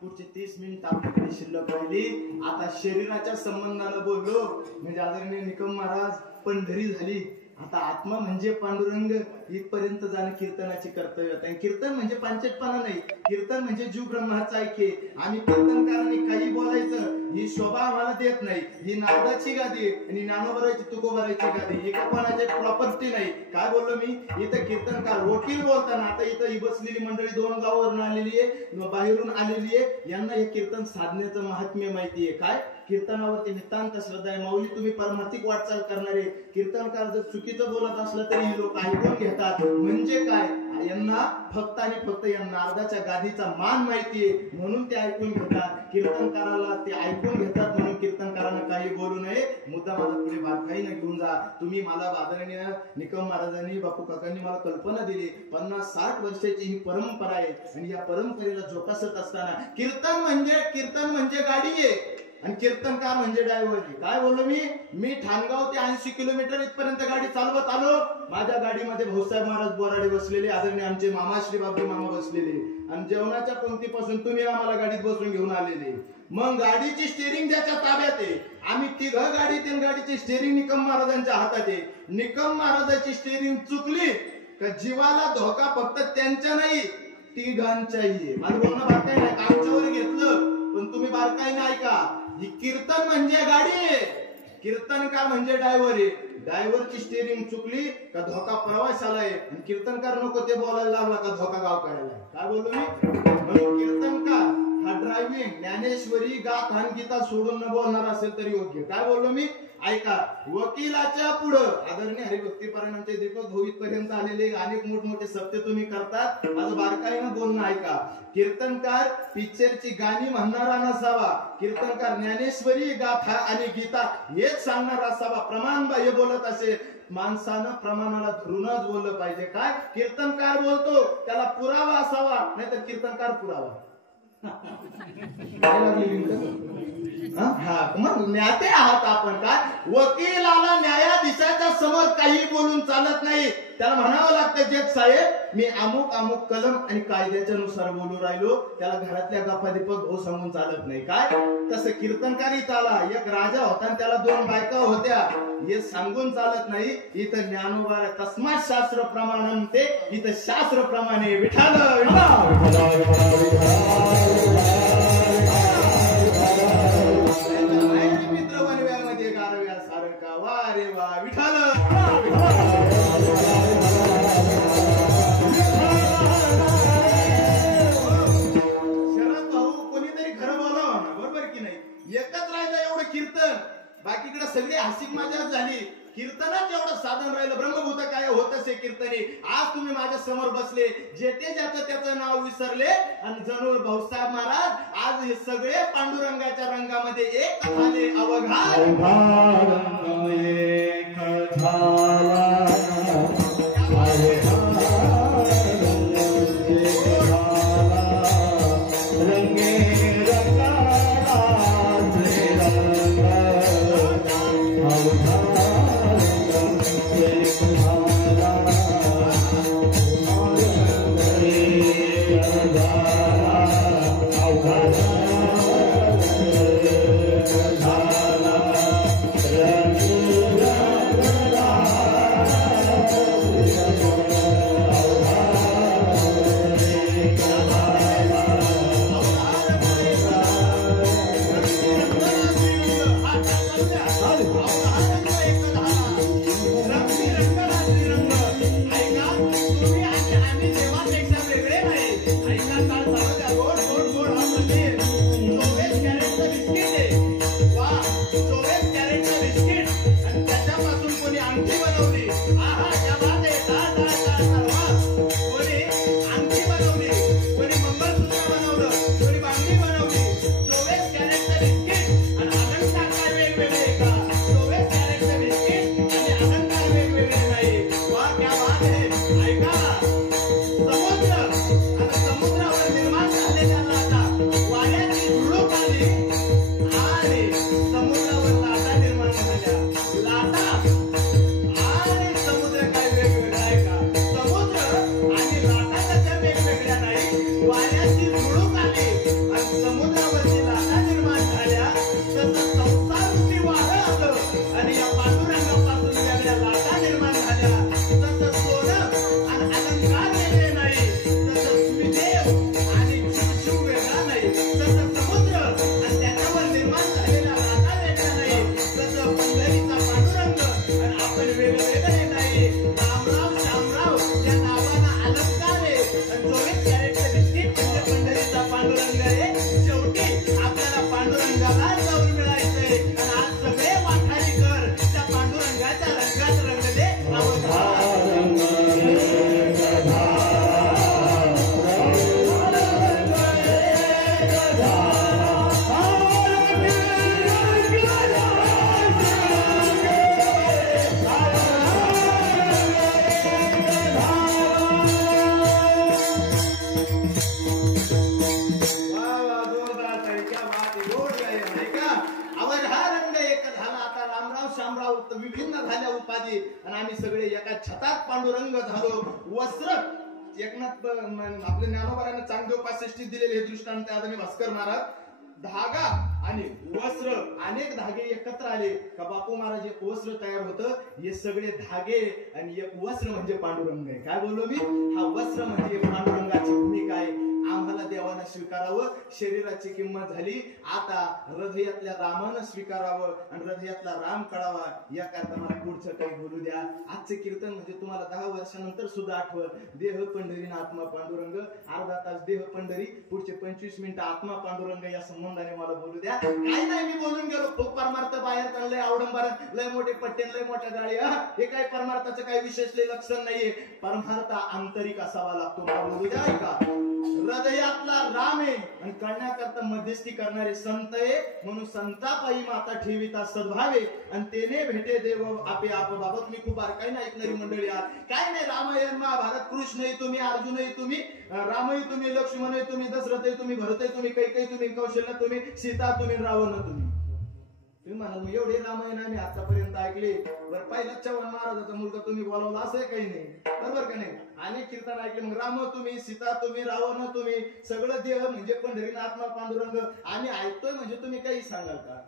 पुढची 30 मिनिट आपल्याकडे शिल्लक राहिली. आता शरीराच्या संबंधानं बोललो म्हणजे आदरणीय निकम महाराज पंढरी झाली. आता आत्मा म्हणजे पांडुरंग इथपर्यंत जाणं कीर्तनाची कर्तव्य आहे. कीर्तन म्हणजे पांचटपणा नाही, कीर्तन म्हणजे जीव ब्रह्माचा ऐके. आम्ही कीर्तनकारांनी काही बोलायचं ही शोभा आम्हाला देत नाही. ही नारदाची गादी आणि ज्ञानोबराची तुकोबराची गादी ही कोणाची प्रॉपर्टी नाही. काय बोललो मी, इथं कीर्तनकार वकील बोलताना आता इथं ही बसलेली मंडळी 2 गावावरून आलेली आहे, बाहेरून आलेली आहे, यांना हे कीर्तन साधण्याचं महात्म्य माहिती आहे. काय कीर्तनावरती नितांत श्रद्धा आहे. माऊली तुम्ही परमार्थिक वाटचाल करणारे कीर्तनकार जर चुकीचं बोलत असलं तरी ही लोक ऐकून घेतात. म्हणजे काय, यांना फक्त आणि फक्त या नारदाच्या गादीचा मान माहितीये म्हणून ते ऐकून घेतात. कीर्तनकाराला ते ऐकून घेतात म्हणून कीर्तनकारांना काही बोलू नये. मुद्दा मला पुढे बारकाईने घेऊन जा. तुम्ही मला आदरणीय निकम महाराजांनी बापू काकांनी मला कल्पना दिली. 50-60 वर्षाची ही परंपरा आहे आणि या परंपरेला जोपासत असताना कीर्तन म्हणजे गाडी आहे आणि कीर्तनकार म्हणजे ड्रायव्हर. काय बोललो मी ठाणगाव ते 80 किलोमीटर इथपर्यंत गाडी चालवत आलो. माझ्या गाडीमध्ये भाऊसाहेब महाराज बोराडे बसलेले, आदरणीय आमचे मामा श्री बाबू मामा बसलेले आणि जेवणाच्या पंक्तीपासून तुम्ही आम्हाला गाडीत बसून घेऊन आलेले. मग गाडीची स्टेरिंग ज्याच्या ताब्यात आहे, आम्ही तिघं गाडीत, गाडीची स्टेरिंग निकम महाराजांच्या हातात आहे. निकम महाराजांची स्टेरिंग चुकली का जीवाला धोका फक्त त्यांच्या नाही तिघांच्याही आहे. माझं बोलणं बारकाई नाही, आमच्यावर घेतलं पण तुम्ही बारकाईने ऐका. ही कीर्तन म्हणजे गाडी आहे, कीर्तनकार म्हणजे ड्रायव्हर आहे. ड्रायव्हरची स्टेरिंग चुकली का धोका प्रवासाला आहे आणि कीर्तनकार नको ते बोलायला लागला का धोका गावकऱ्याला आहे. काय बोललो मी, म्हणून कीर्तनकार हा ड्रायव्हिंग ज्ञानेश्वरी गाथ आणि गीता सोडून न बोलणार असेल तरी योग्य. काय बोललो मी, ऐका. वकिलाच्या पुढं आदरणीय हरिभक्तीपरायणांचे दीपक भोईत पर्यंत आलेले अनेक मोठमोठे सत्य तुम्ही करतात. माझं बारकाईनं बोलणं ऐका. कीर्तनकार पिक्चरची गाणी म्हणणारा नसावा, कीर्तनकार ज्ञानेश्वरी गाथा आणि गीता हेच सांगणार असावा. प्रमाणबाह्य बोलत असेल माणसानं प्रमाणाला धरूनच बोललं पाहिजे. काय कीर्तनकार बोलतो त्याला पुरावा असावा, नाहीतर कीर्तनकार पुरावा. काय लागली भिंत? हा मग न्याते आहात आपण. काय वकिलाला न्यायाधीशाच्या समोर काही बोलून चालत नाही. त्याला म्हणावं लागतं जज साहेब मी अमुक अमुक कलम आणि कायद्याच्या नुसार बोलू राहिलो. त्याला घरातल्या गप्पादीपक भाऊ सांगून चालत नाही. काय तसं कीर्तनकारी चाला. एक राजा होता आणि त्याला 2 बायका होत्या. हे सांगून चालत नाही. इथं ज्ञानोबा तस्मात शास्त्र प्रमाणम ते इथं शास्त्र प्रमाणे विठाल मित्र वनव्यामध्ये गारव्या सारखा वा रे वा विठाल. शरद भाऊ कोणीतरी खरं बोलावं ना, बरोबर की नाही. एकच राहिलं एवढं कीर्तन, बाकीकडे सगळी हासिक मजाच झाली. कीर्तनात एवढं साधन राहिलं. ब्रह्मभूत काय होत असे कीर्तने. आज तुम्ही माझ्या समोर बसले, जे ते ज्याचं त्याचं नाव विसरले आणि जणू भाऊसाहेब महाराज आज हे सगळे पांडुरंगाच्या रंगामध्ये एक झाले. अवघा विभिन्न झाल्या उपाधी आणि आम्ही सगळे एका छतात पांडुरंग झालो. वस्त्र एकनाथ आपल्या ज्ञानोबाराने चांगदेव 65 दिलेले हे दृष्टांत आदरणीय भास्कर महाराज. धागा आणि वस्त्र अनेक धागे एकत्र आले का बापू महाराज एक वस्त्र तयार होतं. हे सगळे धागे आणि एक वस्त्र म्हणजे पांडुरंग आहे. काय बोललो मी? हा वस्त्र म्हणजे पांडुरंगाची भूमिका आहे. आम्हाला देवानं स्वीकारावं. शरीराची किंमत झाली. आता हृदयातल्या रामानं स्वीकारावं आणि हृदयातला राम कळावा. या करता मला पुढचं काही बोलू द्या. आजचे कीर्तन म्हणजे तुम्हाला 10 वर्षानंतर सुद्धा आठवण. देह पंढरी ना आत्मा पांडुरंग. अर्धा तास देह पंढरी, पुढचे 25 मिनिटं आत्मा पांडुरंग या संबंधाने मला बोलू द्या. काय नाही मी बोलून गेलो. खूप परमार्थ बाहेर चाललंय. आवडंबरन लय मोठे पट्टे लय मोठ्या गाडी. हे काही परमार्थाचं काही विशेष लक्षण नाहीये. परमार्थ आंतरिक असावा लागतो. मला बोलू द्या. ऐका हृदयातला राम आहे आणि कळण्याकरता मध्यस्थी करणारे संत आहे. म्हणून संतापायी माता ठेविता सद्भावे आणि तेने भेटे देव आपे आप. बाबा तुम्ही खूप बारकाईने ऐकणारी मंडळी आहात. काय नाही, रामायण महाभारत, कृष्णही तुम्ही, अर्जुनही तुम्ही, रामही तुम्ही, लक्ष्मणही तुम्ही, दशरथही तुम्ही, भरतही तुम्ही, कैकेयी तुम्ही, कौशल्य तुम्ही, सीता तुम्ही, रावण तुम्ही. तुम्ही म्हणाल मग एवढे रामायण आम्ही आतापर्यंत ऐकले, बरं पहिला चव्हाण महाराजाचा मुलगा तुम्ही बोलावला असं काही नाही, बरोबर का नाही? अनेक कीर्तन ऐकले. मग राम तुम्ही, सीता तुम्ही, रावण तुम्ही, सगळं देव म्हणजे पंढरीनाथ नाथ पांडुरंग आम्ही ऐकतोय म्हणजे तुम्ही काही सांगाल का?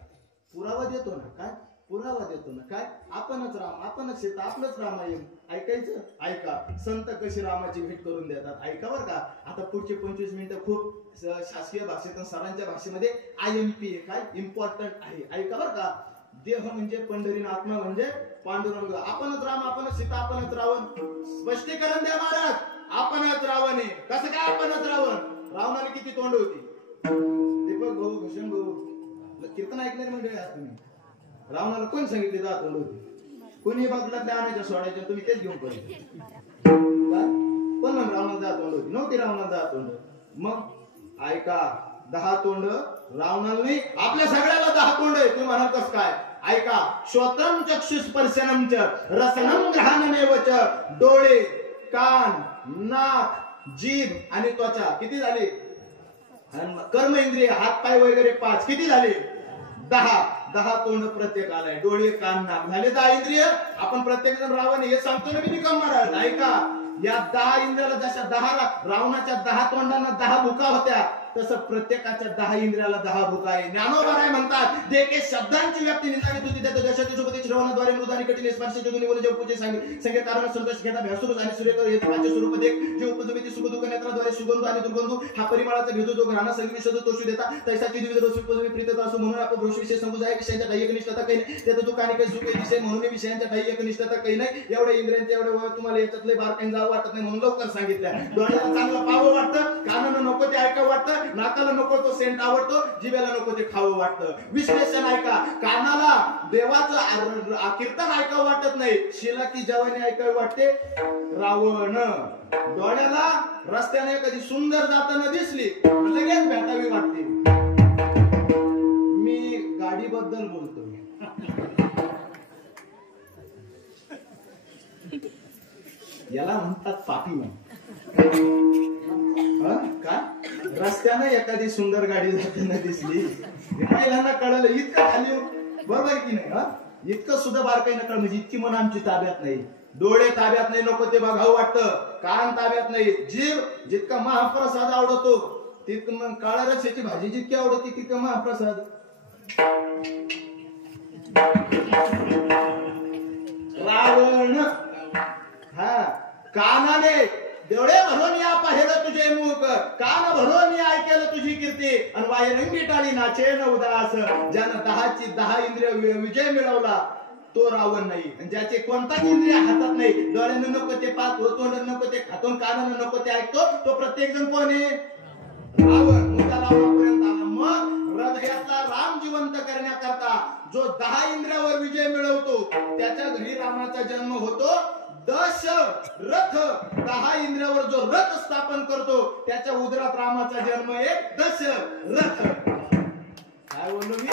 पुरावा देतो ना. काय पुरावा देतो ना? काय आपणच राम, आपणच सीता, आपलंच रामायण ऐकायचं. ऐका संत कशी रामाची भेट करून देतात, ऐका बरं का. आता पुढचे 25 मिनिटं खूप शासकीय भाषेतून सरांच्या भाषेमध्ये IMP काय इम्पॉर्टंट आहे, ऐका बरं का. देह म्हणजे पंढरी, आत्मा म्हणजे पांडुरंग. आपणच राम, आपणच सीता, आपणच रावण. स्पष्टीकरण द्या महाराज. आपणच रावण आहे. कसं काय आपणच रावण? रावणाने किती तोंड होती? दीपक भाऊ, भूषण भाऊ, कीर्तन ऐकणारे म्हणजे तुम्ही, रावणाला कोण सांगितले दहा तोंड होती? कोणी बघला आणायच्या सोडायच्या, तुम्ही तेच घेऊन पडले. कोण म्हण रावणाला 10 तोंड होती? नव्हती रावणाला 10 तोंड. मग ऐका, 10 तोंड रावणाला नाही, आपल्या सगळ्याला 10 तोंड आहे. तुम्ही म्हणाल कस काय? ऐका, श्रोत्रम चक्षुस्पर्शनम च रसनम ग्रहणमेव च. डोळे, कान, नाक, जीभ आणि त्वचा किती झाले? कर्म इंद्रिय, हात पाय वगैरे 5 किती झाले? 10 तोंड प्रत्येकाला आहे. डोळे, कान, नाक झाले 10 इंद्रिय. आपण प्रत्येक जण रावण हे सांगतो ना मी निकम महाराज. ऐका, या 10 इंद्रियाला जशा 10 रावणाच्या 10 तोंडांना 10 भुका होत्या, तसं प्रत्येकाच्या 10 इंद्रियाला 10 भुका आहे. ज्ञानोबा काय म्हणतात, देखे शब्दांची व्याप्ती निंदावी तुझी देतो दशाची सोबत श्रवणाद्वारे मृदानी कठीण स्पर्श दोन्ही बोले जेव पूजे संगे कारण संतोष घेता भ्यासुर आणि सूर्य हे पाच स्वरूप देख जे उपजमिती सुख दुःख नेत्राद्वारे सुगंध आणि दुर्गंध हा परिमळाचा भेद जो घराणा संग विषय तोषू देता तैसाची विविध रोष उपजमी प्रीत असो. म्हणून आपण रोष विषय समज आहे विषयांच्या काही एकनिष्ठता काही नाही, त्यात दुःख आणि काही सुख विषय म्हणून विषयांच्या काही एकनिष्ठता काही नाही. एवढ्या इंद्रियांच्या एवढ्या तुम्हाला याच्यातले बारकाईन जावं वाटत नाही म्हणून लवकर सांगितलं. डोळ्याला चांगलं पाहावं वाटतं, कानाला नको ते ऐकावं वाटतं, नाकाला नको तो सेंट आवडतो, जिभेला नको ते खावं वाटतं. विश्लेषण ऐका, कानाला देवाचं कीर्तन ऐकावं वाटत नाही, शिला की जवानी ऐकावं वाटते रावण. डोळ्याला रस्त्याने कधी सुंदर जाताना दिसली लगेच भेटावी वाटते. मी गाडीबद्दल बोलतो. याला म्हणतात पापी म्हण. काय रस्त्यानं एखादी सुंदर गाडी जाताना दिसली, महिलांना कळलं इतकं खाली, बरोबर की नाही? इतकं सुद्धा बारकाईनं कळ, म्हणजे इतकी मन आमची ताब्यात नाही. डोळे ताब्यात नाही, नको ते बघावं वाटतं. कान ताब्यात नाही. जीभ जितका महाप्रसाद आवडतो तितकं मग काळ्या रस्त्याची भाजी जितकी आवडते तितकं महाप्रसाद. रावण. हा, कानाने डोळे भरून या पाहिलं तुझे मुख, कान भरून या ऐकेलं तुझी कीर्ती, आणि वायरंगी टाळी नाचे न उदास. ज्यानं 10 इंद्रिय विजय मिळवला तो रावण नाही. ज्याचे कोणताच इंद्रिय हातात नाही, डोळ्यानं नको ते पाहतो, तोंडानं नको ते खातो, कानानं नको ते ऐकतो, तो प्रत्येक जण कोण आहे? रावण. मुद्दा रावणापर्यंत आला. मग हृदयातला राम जिवंत करण्याकरता जो 10 इंद्रियावर विजय मिळवतो त्याच्या घरी रामाचा जन्म होतो. दशरथ 10 इंद्रियावर जो रथ स्थापन करतो त्याच्या उदरात रामाचा जन्म आहे दशरथ. काय बोललो मी?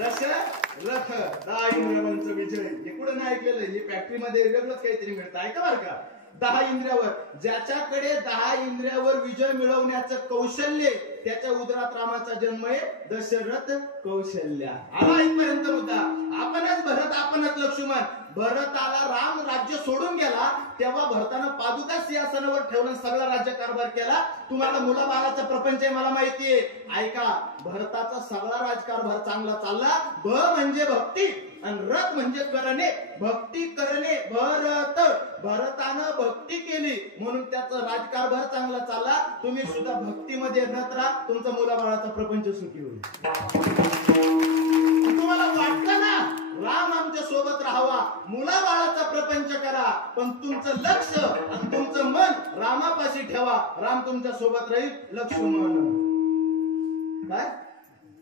दशरथ 10 इंद्रियावरचा विजय. हे कुठे नाही ऐकलेलं आहे, हे फॅक्टरी मध्ये वेगळंच काहीतरी मिळतं. ऐका बरं का, 10 इंद्रियावर, ज्याच्याकडे 10 इंद्रियावर विजय मिळवण्याचं कौशल्य त्याच्या उदरात रामाचा जन्म आहे दशरथ कौशल्या. आला इथपर्यंत मुद्दा. आपणच भरत, आपणच लक्ष्मण. भरताला राम राज्य सोडून गेला तेव्हा भरतानं पादुका सिंहासनावर ठेवून सगळा राज्य कारभार केला. तुम्हाला मुलाबाळाचा प्रपंच आहे मला माहितीये. ऐका, भरताचा सगळा राजकारभार चांगला चालला. भ म्हणजे भक्ती आणि रथ म्हणजे करणे. भक्ती करणे. भरतानं भक्ती केली म्हणून त्याचा राजकारभार चांगला चालला. तुम्ही सुद्धा भक्तीमध्ये रथ राहा, तुमचा मुलाबाळाचा प्रपंच सुखी होईल. तुम्हाला वाटतं ना राम आमच्या सोबत राहावा, मुलाबाळाचा प्रपंच करा, पण तुमचं लक्ष आणि तुमचं मन रामापाशी ठेवा. राम तुमच्या सोबत राहील. लक्ष्मण काय?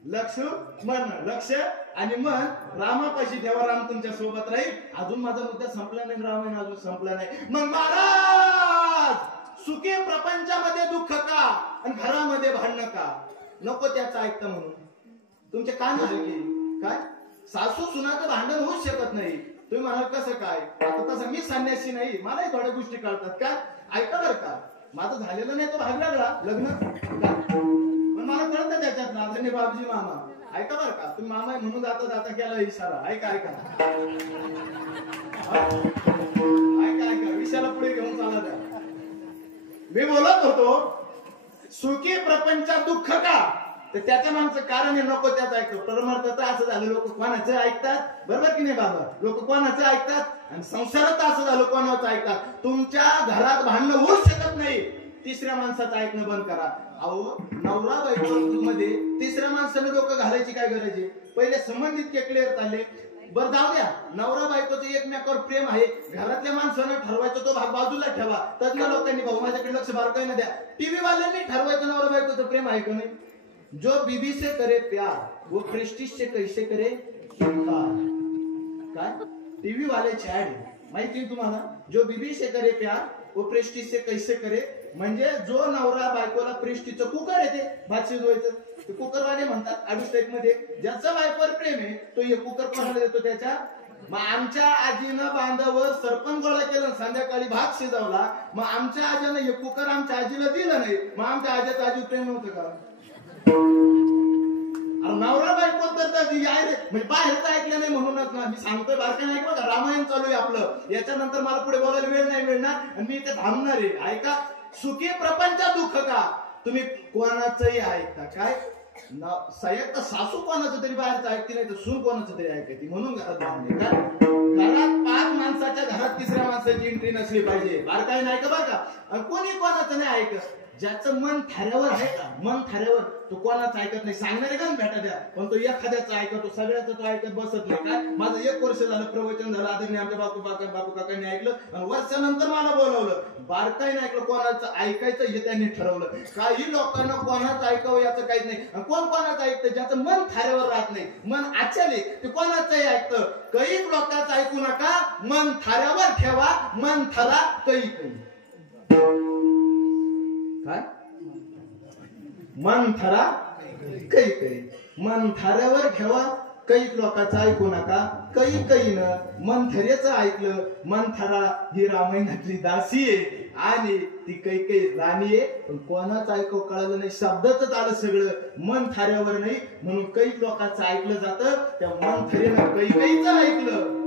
लक्ष्मण. लक्ष आणि मन रामापाशी ठेवा, राम तुमच्या सोबत राहील. अजून माझा मुद्दा संपला नाही, रामायण अजून संपला नाही. मग महाराज सुखी प्रपंचामध्ये दुःख का? आणि घरामध्ये भांडणं का? नको त्याचं ऐकतं म्हणून तुमचे कान झाले की काय? सासू सुनाचं भांडण होऊच शकत नाही. तुम्ही म्हणाल कसं काय? आता तसं मी संन्यासी नाही, मलाही थोड्या गोष्टी कळतात काय. ऐका बरं का, माझं झालेलं नाही तो भाग लागला लग्न, पण मला कळतं त्याच्यात धन्य बाबजी मामा. ऐका बरं का, तुम्ही मामा म्हणून जाता जाता केला इशारा. ऐका ऐका ऐका ऐका, विषयाला पुढे घेऊन चाला द्या. मी बोलत होतो सुखी प्रपंचात दुःख का, तर त्याच्या मागचं कारण हे नको त्याच ऐकतो. परमार्थाचं असं झालं, लोक कोणाचं ऐकतात, बरोबर की नाही बाबा? लोक कोणाचं ऐकतात आणि संसारात असं झालं कोणाचं ऐकतात. तुमच्या घरात भांडणं होऊच शकत नाही, तिसऱ्या माणसाचं ऐकणं बंद करा. अहो नवरा बायको मध्ये तिसऱ्या माणसाने डोकं घालायची काय गरज आहे? पहिले संबंधित के क्लिअर चालले. बरं जाऊ द्या, नवरा बायकोचं एकमेकावर प्रेम आहे, घरातल्या माणसानं ठरवायचं तो भाग बाजूला ठेवा. तज्ञ लोकांनी भाऊ माझ्याकडे लक्ष बारकाईने द्या. टीव्ही वाल्यांनी ठरवायचं नवरा बायकोचं प्रेम आहे का नाही. जो बीबी से करे प्यार वो प्रेस्टीज से कैसे करे काय? टीव्ही वाल्याची ऍड माहिती तुम्हाला? जो बीबी से करे प्यार वो प्रेस्टीज से कैसे करे, म्हणजे जो नवरा बायकोला प्रेस्टीजचं कुकर येते भात शिजवायचं, ते कुकर वाले म्हणतात अडुस्टेट मध्ये. ज्याचं बायकोवर प्रेम आहे तो हे कुकर कोणाला देतो त्याच्या. मग आमच्या आजीनं बांधावर सरपण गोळा केलं, संध्याकाळी भात शिजवला, मग आमच्या आजीनं हे कुकर आमच्या आजीला दिलं नाही, मग आमच्या आजीचं आजी प्रेम नव्हतं का? नवरा बायको तर म्हणजे बाहेरचं ऐकलं नाही म्हणूनच ना मी सांगतोय. बारकाईने ऐक बघा, रामायण चालू आहे आपलं, याच्यानंतर मला पुढे बोलायला वेळ नाही मिळणार आणि मी इथे थांबणार आहे. ऐका, सुखी प्रपंचात दुःख का, तुम्ही कोणाचंही ऐकता काय. संयुक्त सासू कोणाचं तरी बाहेरचं ऐकते, नाही तर सून कोणाचं तरी ऐकते, म्हणून घरात बांधले का. घरात 5 माणसाच्या घरात तिसऱ्या माणसाची एंट्री नसली पाहिजे. बारकाईने ऐका बरं का, आणि कोणी कोणाचं नाही ऐकत. ज्याचं मन थाऱ्यावर आहे का, मन थाऱ्यावर, तो कोणाचं ऐकत नाही. सांगणारे का भेटा द्या, पण तो एखाद्याचं ऐकतो, सगळ्याचं तो ऐकत बसत नाही. काय माझं 1 वर्ष झालं प्रवचन झालं, आदरणीय आमच्या बापू काकांनी ऐकलं, आणि वर्षानंतर मला बोलवलं. बारकाईने ऐकलं, कोणाचं ऐकायचं हे त्यांनी ठरवलं. काही लोकांना कोणाचं ऐकावं याचं काहीच नाही. कोण कोणाचं ऐकतं? ज्याचं मन थाऱ्यावर राहत नाही, मन आचले, ते कोणाचंही ऐकतं. काही लोकांचं ऐकू नका, मन थाऱ्यावर ठेवा, मन थरा काही काय. मन थरा काही काही, मन थाऱ्यावर ठेवा, काही लोकांचं ऐकू नका. काही न मन थरेचं ऐकलं. मन थरा ही रामायणातली दासी आहे आणि ती काही राणी आहे, पण कोणाचं ऐकव कळलं नाही, शब्दातच आलं सगळं, मन थाऱ्यावर नाही. म्हणून काही लोकांचं ऐकलं जातं, त्या मन थरेनं काहीच ऐकलं.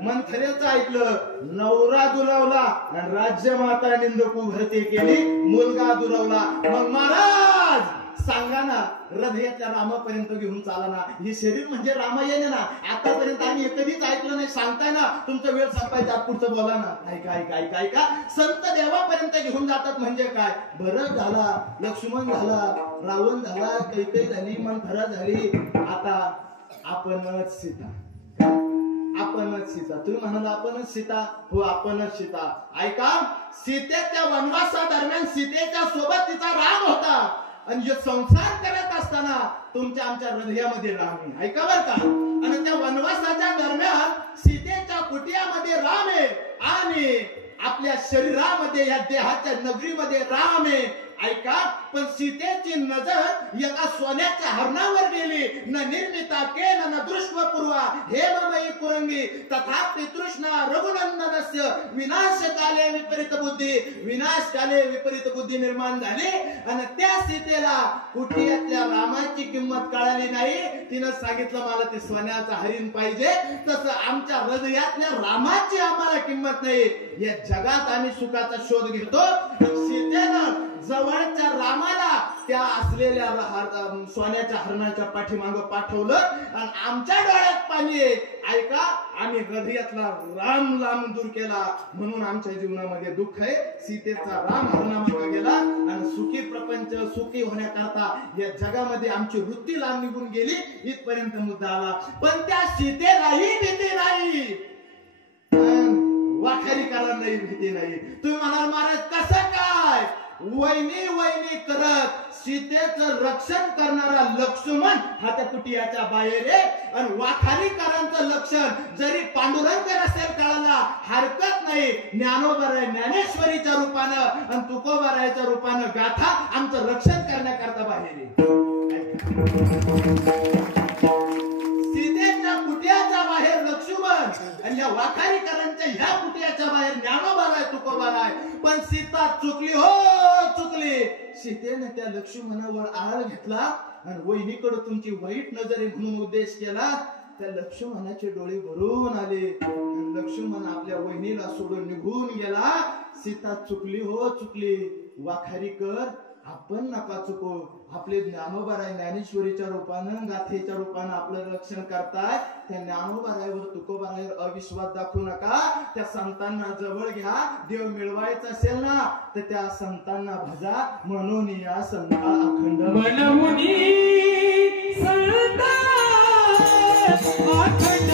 मंथरेचं ऐकलं. नवरा दुरावला आणि राज्यमाता निंदकू भरते केली, मुलगा दुरावला. मग महाराज सांगा ना, हृदयाच्या रामापर्यंत घेऊन चाला ना. हे शरीर म्हणजे रामायण ना. आतापर्यंत आम्ही कधीच ऐकलं नाही. सांगताय ना, तुमचा वेळ संपायचा, पुढचं बोला ना. ऐका ऐका ऐका ऐका, संत देवापर्यंत घेऊन जातात म्हणजे काय. भरत झाला, लक्ष्मण झाला, रावण झाला, कैकेयी झाली, मंथरा झाली, आता आपणच सीता. आपणच सीता. तुम्ही म्हणाल आपणच सीता, हो आपणच सीता. ऐका, सीतेच्या वनवासादरम्यान सीतेच्या सोबत तिचा राम होता, आणि जो संसार करत असताना तुमच्या आमच्या हृदयामध्ये राम आहे. ऐका बरं का. आणि त्या वनवासाच्या दरम्यान सीतेच्या कुटियामध्ये राम आहे, आणि आपल्या शरीरामध्ये, या देहाच्या नगरीमध्ये राम आहे. ऐका, पण सीतेची नजर एका सोन्याच्या हरणावर गेली. न निर्मिता केन न दृष्टपूर्वा हेममयी कुरंगी तथापि तृष्णा रघुनंदनस्य विनाशकाले विपरीत बुद्धी. विनाशकाले विपरीत बुद्धी निर्माण झाली, आणि त्या सीतेला कुटियातल्या रामाची किंमत कळाली नाही. तिनं सांगितलं मला ते सोन्याचं हरिण पाहिजे. तसं आमच्या हृदयातल्या रामाची आम्हाला किंमत नाही. या जगात आम्ही सुखाचा शोध घेतो. सीतेनं जवळच्या रामाला त्या असलेल्या सोन्याच्या हरणाच्या पाठीमागं पाठवलं, आणि आमच्या डोळ्यात पाणी आहे. ऐका, आम्ही हृदयातला राम लांब दूर केला, म्हणून आमच्या जीवनामध्ये दुःख आहे. सीतेचा राम हरणामागे गेला, आणि सुखी प्रपंच सुखी होण्याकरता या जगामध्ये आमची वृत्ती लांब निघून गेली. इथपर्यंत मुद्दा आला. पण त्या सीतेलाही भीती नाही, वाखारीकरांनाही भीती नाही. तुम्ही म्हणाल महाराज कसं काय. वैनी वैनी करत सीतेचं रक्षण करणारा लक्ष्मण हा त्या कुटियाच्या बाहेर आहे. आणि वाखारीकरांचं लक्षण जरी पांडुरंग नसेल कळाला हरकत नाही, ज्ञानोबराय ज्ञानेश्वरीच्या रूपानं आणि तुकोबरायच्या रूपानं गाथा आमचं रक्षण करण्याकरता बाहेर आहे. सीतेच्या कुटियाच्या बाहेर लक्ष्मण आणि या वाखारीकरांच्या ह्या कुटियाच्या बाहेर ज्ञानोबराय तुकोबराय. पण सीता चुकली हो चुकली. सीतेने त्या लक्ष्मणावर आळ घेतला आणि वहिनीकडे तुमची वाईट नजर आहे म्हणून उद्देश केला. त्या लक्ष्मणाचे डोळे भरून आले. लक्ष्मण आपल्या वहिनीला सोडून निघून गेला. सीता चुकली हो चुकली. वाखारीकर आपण नका चुको. आपले ज्ञानोबराय ज्ञानेश्वरीच्या रूपानं गाथेच्या रूपानं आपलं रक्षण करताय. त्या ज्ञानोबरायवर तुकोबरायवर अविश्वास दाखवू नका. त्या संतांना जवळ घ्या. देव मिळवायचा असेल ना तर त्या संतांना भजा. म्हणून या संता अखंड मनमुनी संता अखंड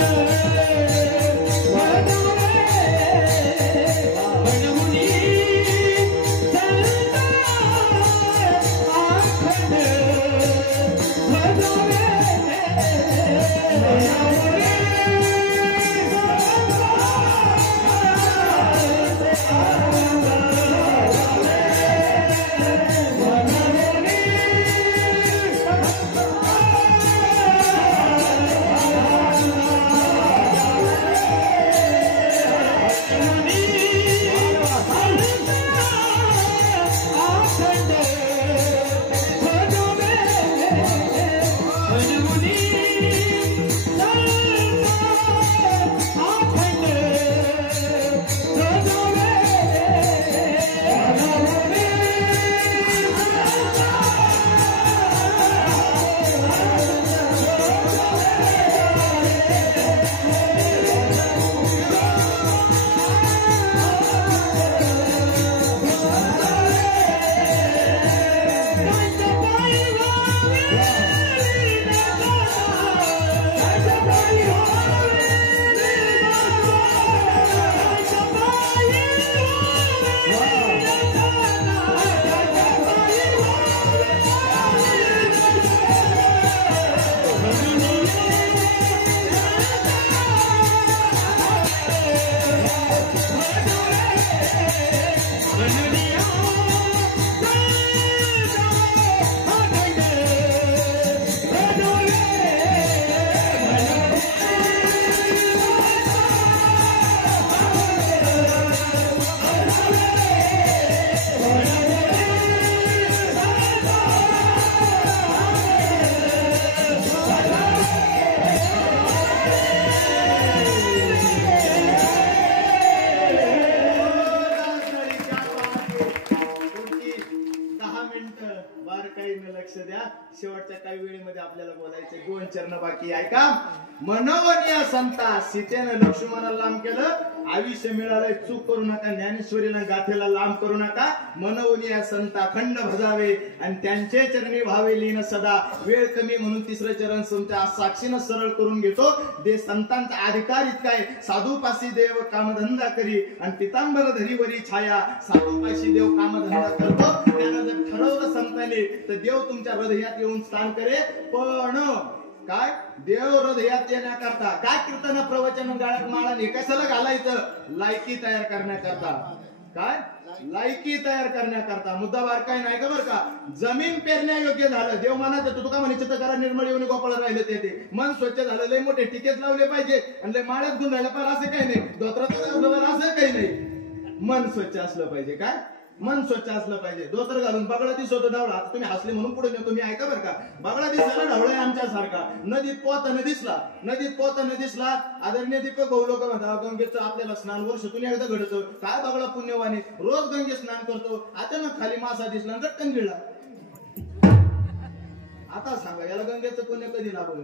शेवटच्या काही वेळेमध्ये आपल्याला बोलायचे 2 चरण बाकी आहे का. मनोवनीय संता सीतेनं लक्ष्मणाला लांब केलं. आयुष्य मिळालंय चूक करू नका. ज्ञानेश्वरीला गाथेला लांब करू नका. मनोवनीय संता खंड भजावे आणि त्यांचे चरणी भावे लीन सदा. वेळ कमी म्हणून 3रं चरण तुमच्या साक्षीनं सरळ करून घेतो. दे संतांचा अधिकार इतका आहे. साधूपाशी देव कामधंदा करी आणि पितांबर धरीवरी छाया. साधूपाशी देव कामधंदा करतो. त्यानं जर ठरवलं संतांनी तर देव तुमच्या हृदयात येऊन स्थान करे. पण काय देव हृदयात येण्याकरता काय कीर्तन प्रवचन गाळ्यात माळा हे कशाला घालायचं. लायकी तयार करण्याकरता. काय लायकी तयार करण्याकरता. मुद्दा बार काय नाही का बरं का. जमीन पेरण्यायोग्य झालं. देव म्हणायचं तू का म्हणे चित्रकारा निर्मळ येऊन गोपाळ राहिलं ते मन स्वच्छ झालं. लय मोठे टिकेत लावले पाहिजे आणि लय माळ्यात गुंडाळलं पण असं काही नाही. धोत्रात असं काही नाही. मन स्वच्छ असलं पाहिजे. काय मन स्वच्छ असलं पाहिजे. धोतर घालून बगळा दिसतो ढवळा. तुम्ही हसले म्हणून पुढे नेतो मी. ऐका बरं का. बगळा दिसायला ढवळा आहे आमच्यासारखा. नदीत पोहताना दिसला. आदरणीय दीपक भाऊ लोक म्हणतात गंगेचं आपल्याला स्नान वर्षातून एकदा घडतं. काय बगळा पुण्यवाणी रोज गंगे स्नान करतो. अचानक खाली मासा दिसला आणि गटकन गिळला. आता सांगा याला गंगेचं पुण्य कधी लाभलं.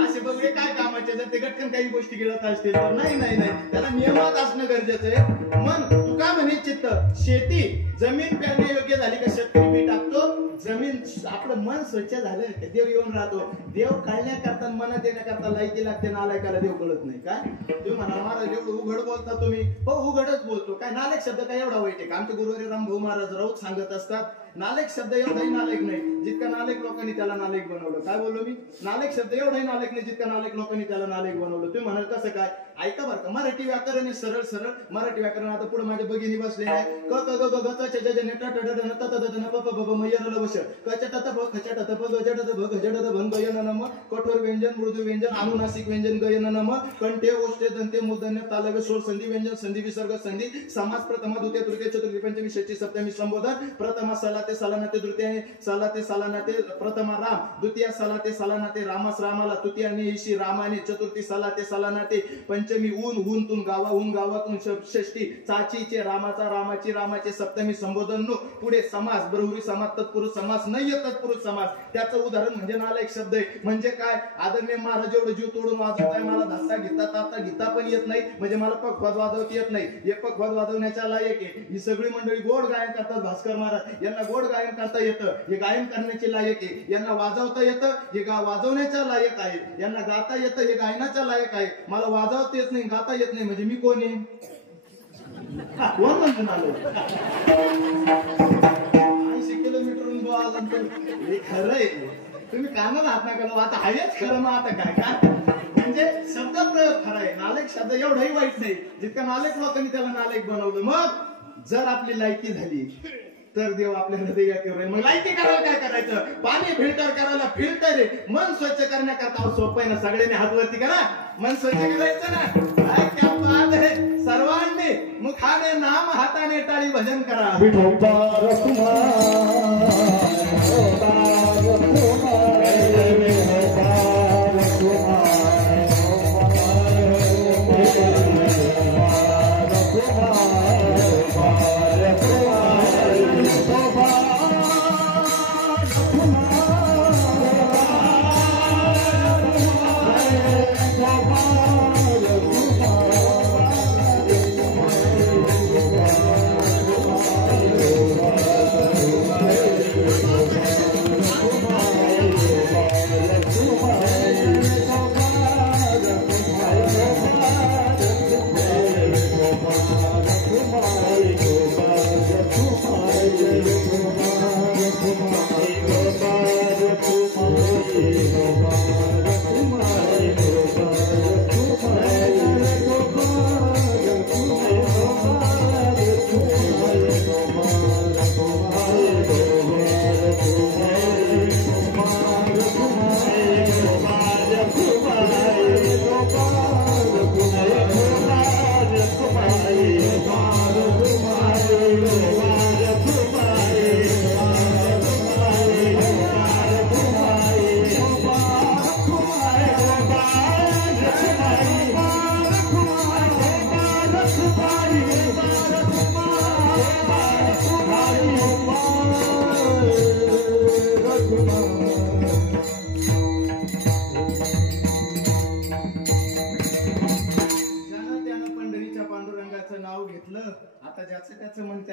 असे बघ काय कामाचे. जर ते गटकन काही गोष्टी गिळत असतील तर नाही त्याला नियमात असणं गरजेचं आहे. मन तू काय म्हणे चित्त शेती जमीन पेरण्यायोग्य झाली का शेतकरी बी टाकतो जमीन आपलं मन स्वच्छ झालं का देव येऊन राहतो देव काढण्याकरता मनात येण्याकरता लायकी लागते नालायकाला देव कळत नाही काय तुम्ही म्हणा महाराज एवढं उघड बोलता तुम्ही हो उघडच बोलतो काय नालायक शब्द काय एवढा वाईट आहे का आमचे गुरुवारी रामभाऊ महाराज राऊत सांगत असतात नालायक शब्द एवढाही नालायक नाही जितका नालायक लोकांनी त्याला नालायक बनवलं काय बोललो मी नालायक शब्द एवढाही नालायक नाही जितका नालायक लोकांनी त्याला नालायक बनवलं तुम्ही म्हणाल कसं काय ऐका बरं का मराठी व्याकरण आहे सरळ सरळ मराठी व्याकरण आता पुढे माझ्या भगिनी बसले आहे क क ग ग ग च ज ज न ट ट ड न त त न प प ब ब म य र ल व श क च ट त भ ख च ट त प ग ज ट त भ ग ज ट त भं ग य न न म कठोर व्यंजन मृदू व्यंजन अनुनासिक व्यंजन ग य न न म कंठे ओष्ठे दंते मूर्धन्य तालव्य स्वर संधी व्यंजन संधी विसर्ग संधी समास प्रथमा द्वितीय तृतीय चतुर्थी पंचमी षष्ठी सप्तमी संबोधन प्रथमा सलाते सलानाते द्वितीय सलाते सलानाते प्रथमा राम द्वितीय सलाते सलानाते रामास रामाला तृतीय निशी रामाने चतुर्थी सलाते सलानाते पंचमी ऊन ऊन तून गावातून षष्ठी चाचीचे रामाची रामाचे सप्तमी संबोधन नो पुढे समास बहुव्रीही समास तत्पुरुष समास नय्य तत्पुरुष समास त्याचं उदाहरण म्हणजे नालायक शब्द आहे म्हणजे काय आदरणीय महाराज एवढं जीव तोडून वाजवताय मला धस्ता घेता पण येत नाही म्हणजे मला पखवाज वाजवता येत नाही हे पखवाज वाजवण्याच्या लायक आहे ही सगळी मंडळी गोड गायन करतात भास्कर महाराज यांना गोड गायन करता येतं हे गायन करण्याचे लायक आहे यांना वाजवता येतं हे वाजवण्याच्या लायक आहे यांना गाता येतं हे गायनाच्या लायक आहे मला वाजवता येत नाही गाता येत नाही म्हणजे मी कोण आहे कोण म्हणून आलो 80 किलोमीटर हे खरंय तुम्ही कानाला हात नका आता हायच खरं मग आता काय म्हणजे शब्द प्रयोग खरा आहे नालायक शब्द एवढाही वाईट नाही जितका नालायक लोकांनी त्याला नालायक बनवलं मग जर आपली लायकी झाली तर देव आपल्या हृदयात येऊन मग लायकी करायला काय करायचं पाणी फिल्टर करायला फिल्टर आहे मन स्वच्छ करण्याकरता सोपं आहे ना सगळ्यांनी हात वरती करा मन स्वच्छ करायचं ना काय क्या बात आहे सर्वांनी मुखाने नाम हाताने टाळी भजन करा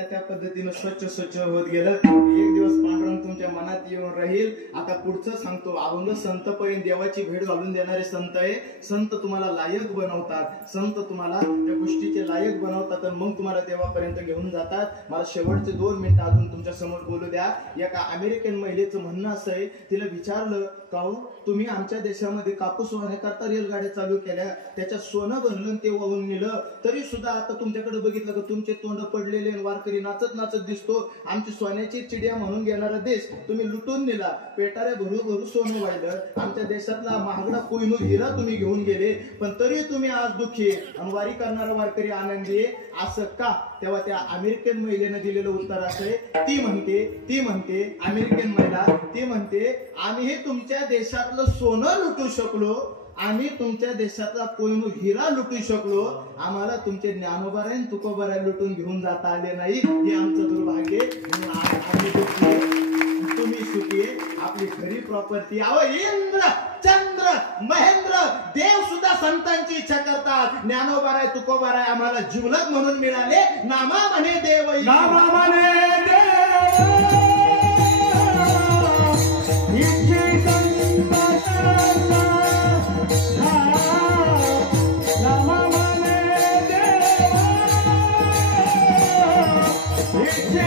त्या पद्धतीने स्वच्छ होत गेलं एक दिवस पांडुरंग तुमच्या मनात येऊन राहील आता पुढचं सांगतो अभंग संत पर्यंत देवाची भेट घालून देणारे संत आहे संत तुम्हाला लायक बनवतात संत तुम्हाला त्या गोष्टीचे लायक बनवतात आणि मग तुम्हाला देवापर्यंत घेऊन जातात मला शेवटचे 2 मिनिटं अजून तुमच्या समोर बोलू द्या एका अमेरिकन महिलेचं म्हणणं असं आहे तिला विचारलं का तुम्ही आमच्या देशामध्ये कापूस वाहण्याकरता रेलगाड्या चालू केल्या त्याच्यात सोनं भरलं ते वाहून नेलं तरी सुद्धा आता तुमच्याकडे बघितलं का तुमचे तोंड पडलेले वारकरी नाचत दिसतो आमची सोन्याची चिडिया म्हणून घेणारा देश तुम्ही लुटून नेला पेटाऱ्या भरू सोनं वाहिलं आमच्या देशातला महागडा कोहिनूर हिरा तुम्ही घेऊन गेले पण तरी तुम्ही आज दुःखी आणि वारी करणारा वारकरी आनंदी असं का तेव्हा त्या अमेरिकन महिलेनं दिलेलं उत्तर असं आहे ती म्हणते अमेरिकन महिला ती म्हणते आम्ही तुमच्या देशातलं सोनं लुटू शकलो आम्ही तुमच्या देशातला कोहिनूर हिरा लुटू शकलो आम्हाला तुमचे ज्ञानोबारायण तुकोबारायण लुटून घेऊन जाता आले नाही हे आमचं दुर्भाग्य आम्ही तुम्ही सुखी आपली खरी प्रॉपर्टी इंद्र चंद्र रामचंद्र महेंद्र देव सुद्धा संतांची इच्छा करतात. ज्ञानोबाराय तुकोबाराय आम्हाला जिवलग म्हणून मिळाले. नामा म्हणे देव नामा म्हणे देव इच्छे संतांना नामा म्हणे देव इच्छे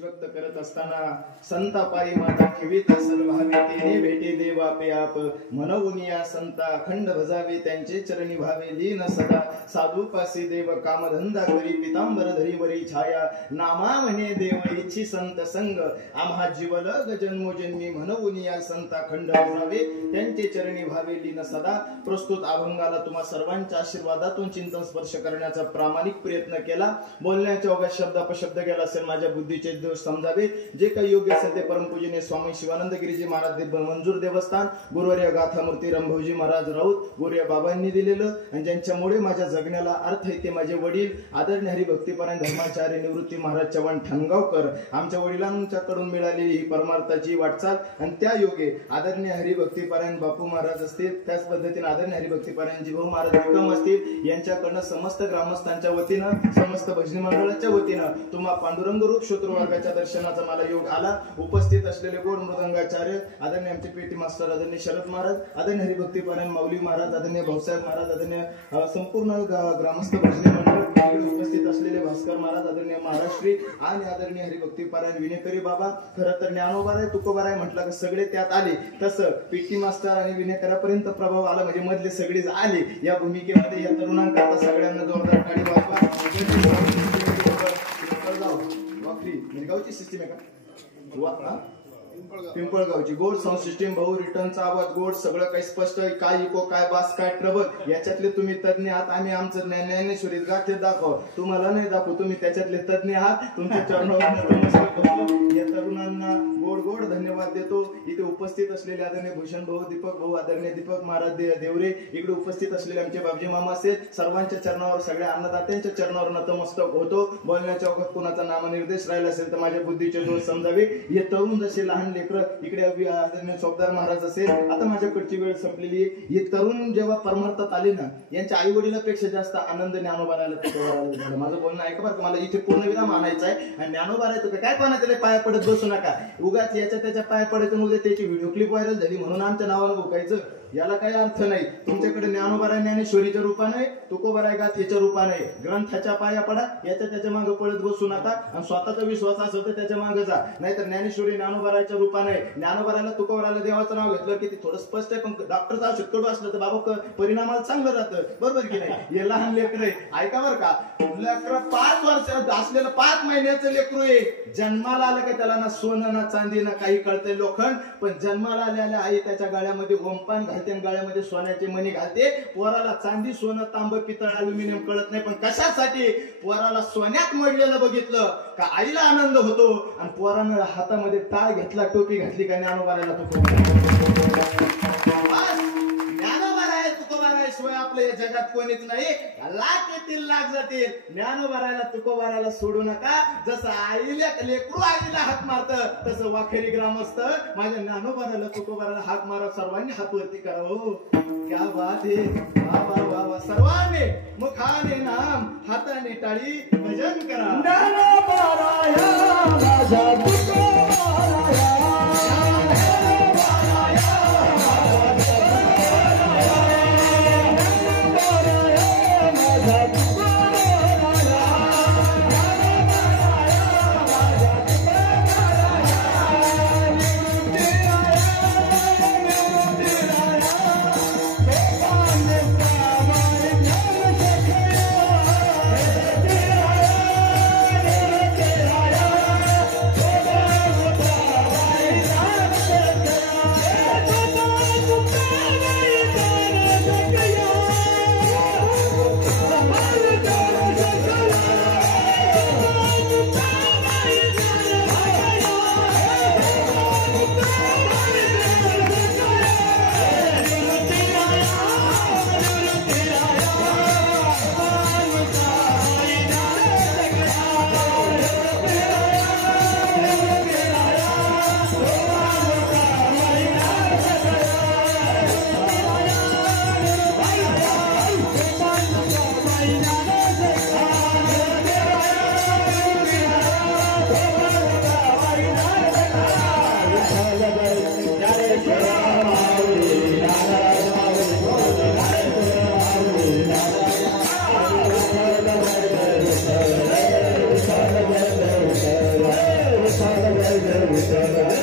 व्यक्त करत असताना संता पायी माता ठेवीत सर्वावे तेने भेटे देवा पे आप मनवून या संता अखंड भजावे त्यांचे चरणी भावे लीन सदा साधू पासी देव कामधंदा करी पितांबर धरी वरी छाया नामा म्हणे देव इच्छी संत संग आम्हा जीवलग जन्मोजन्मी म्हणवून या संता अखंड भजावे त्यांचे चरणी भावे लीन सदा. प्रस्तुत अभंगाला तुम्हा सर्वांच्या आशीर्वादातून चिंतन स्पर्श करण्याचा प्रामाणिक प्रयत्न केला. बोलण्याच्या ओघात शब्द अपशब्द गेला असेल माझ्या बुद्धीचे दोष समजावे. जे काही योग्य असेल ते परमपूजनीय स्वामी शिवानंद गिरीजी महाराज मंजूर देवस्थान गुरुवर्य गाथामूर्ती रंभवजी महाराज राऊत गुरुया बाबांनी दिलेलं आणि ज्यांच्यामुळे माझ्या जगण्याला अर्थ आहे ते माझे वडील आदरणीय हरिभक्तीपरायण धर्माचार्य निवृत्ती महाराज चव्हाण ठाणगावकर. आमच्या वडिलांच्याकडून मिळालेली ही परमार्थाची वाटचाल आणि त्या योगे आदरणीय हरिभक्तीपरायण बापू महाराज असतील त्याच पद्धतीने आदरणीय हरिभक्तीपरायण जीभाऊ महाराज विक्रम असतील यांच्याकडनं समस्त ग्रामस्थांच्या वतीनं समस्त भजनी मंडळाच्या वतीनं तुम्हा पांडुरंग रूप श्रोतृ वर्गाच्या दर्शनाचा मला योग आला. उपस्थित असलेले गोड मृदंगाचार्य आदरणीय आमचे पेटी मास्टर आदरणीय शरद महाराज आदरणीय हरिभक्तीपरायण माऊली महाराज आदरणीय भाऊसाहेब महाराज आदरणीय संपूर्ण ग्रामस्थ भजनी मंडळ उपस्थित असलेले भास्कर महाराज आदरणीय महाराष्ट्री आणि आदरणीय हरिभक्तीपरायण विनेकरी बाबा. खरं तर ज्ञानोबाराय तुकोबाराय म्हटलं की सगळे त्यात आले तसं पेटी मास्टर आणि विनेकरापर्यंत प्रभाव आला म्हणजे मधले सगळेच आले. या भूमिकेमध्ये या तरुणांकरता सगळ्यांना जोरदार टाळी वाजवा. गावची सिस्टीम आहे का पिंपळगावची गोड साऊंड सिस्टीम भाऊ रिटर्नचा आवाज गोड सगळं काही स्पष्ट काय इको काय बास काय ट्रबल याच्यातले तुम्ही तज्ञ आहात. आम्ही आमचं ज्ञानेश्वरीत गाठे दाखव तुम्हाला नाही दाखवू तुम्ही त्याच्यातले तज्ञ आहात. तुमच्या चरणावर नतमस्तक होतो. या तरुणांना गोड गोड धन्यवाद देतो. इथे उपस्थित असलेले आदरणीय भूषण भाऊ, दीपक भाऊ, आदरणीय दीपक महाराज देवरे, इकडे उपस्थित असलेले आमचे बाबजी मामा असेल, सर्वांच्या चरणावर, सगळ्या अन्नदात्यांच्या चरणावर नतमस्तक होतो. बोलण्याच्या वखत कोणाचा नामनिर्देश राहिला असेल तर माझ्या बुद्धीचे दोष समजावे. हे तरुण जसे लहान लेकरं, इकडे आदरणीय चौकदार महाराज असेल. आता माझ्याकडची वेळ संपलेली आहे. हे तरुण जेव्हा परमार्थात आले ना, यांच्या आई वडिलांपेक्षा जास्त आनंद ज्ञानोबाराला झाला. माझं बोलणं ऐका बरं, मला इथे पूर्णविराम आणायचा आहे. आणि ज्ञानोबा राहतो काय कोणाच्या पाया पडत बसू नका. उगाच याच्या त्याच्या पाया पडायचं, उद्या त्याची व्हिडिओ क्लिप व्हायरल झाली म्हणून आमच्या नावाला भुकायचं, याला काही अर्थ नाही. तुमच्याकडे ज्ञानोबा ज्ञानेश्वरीच्या रूपाने, तुकोबा गाथेच्या रूपाने ग्रंथाच्या पाया पडा. याच्या त्याच्या मागे पडत बसू नका. आणि स्वतःचा विश्वास असेल तर त्याच्या मागे जा. नाहीतर ज्ञानेश्वरी ज्ञानोबाराच्या रूपाने, ज्ञानोबाराला तुकोबाराला देवाचं नाव घेतलं की ते थोडं स्पष्ट आहे. पण डॉक्टरचा औषध कडू असलं तर बाबा परिणामाला चांगलं राहतं, बरोबर की नाही. हे लहान लेकर आहे, ऐका बरं का. लेकर 5 वर्ष असलेलं 5 महिन्याचं लेकरू आहे. जन्माला आलं का त्याला ना सोनं ना चांदी ना काही कळतंय लोखंड. पण जन्माला आलेल्या आई त्याच्या गाळ्यामध्ये ओमपान घालते आणि गाळ्यामध्ये सोन्याचे मणी घालते. पोराला चांदी सोनं तांब पितळ अल्युमिनियम कळत नाही. पण कशासाठी? पोराला सोन्यात मोडलेलं बघितलं का आईला आनंद होतो. आणि पोरानं हातामध्ये टाळ घेतला, टोपी घातली का ज्ञानोबाराला शिवाय आपल्या या जगात कोणीच नाही. लाख येतील लाख जातील, ज्ञानोबाराला तुकोबाराला सोडू नका. जसं आईला लेकरू आईला हाक मारत, तसं वाखेरी ग्रामस्थ माझ्या ज्ञानोबाराला तुकोबाराला हाक मारा. सर्वांनी हात वरती करा. हो क्या बात आहे. वा वा वा वा. सर्वांनी मुखाने नाम, हाताने टाळी, भजन करा. ज्ञानोबाराया माझा तुकोबाराया. Thank you.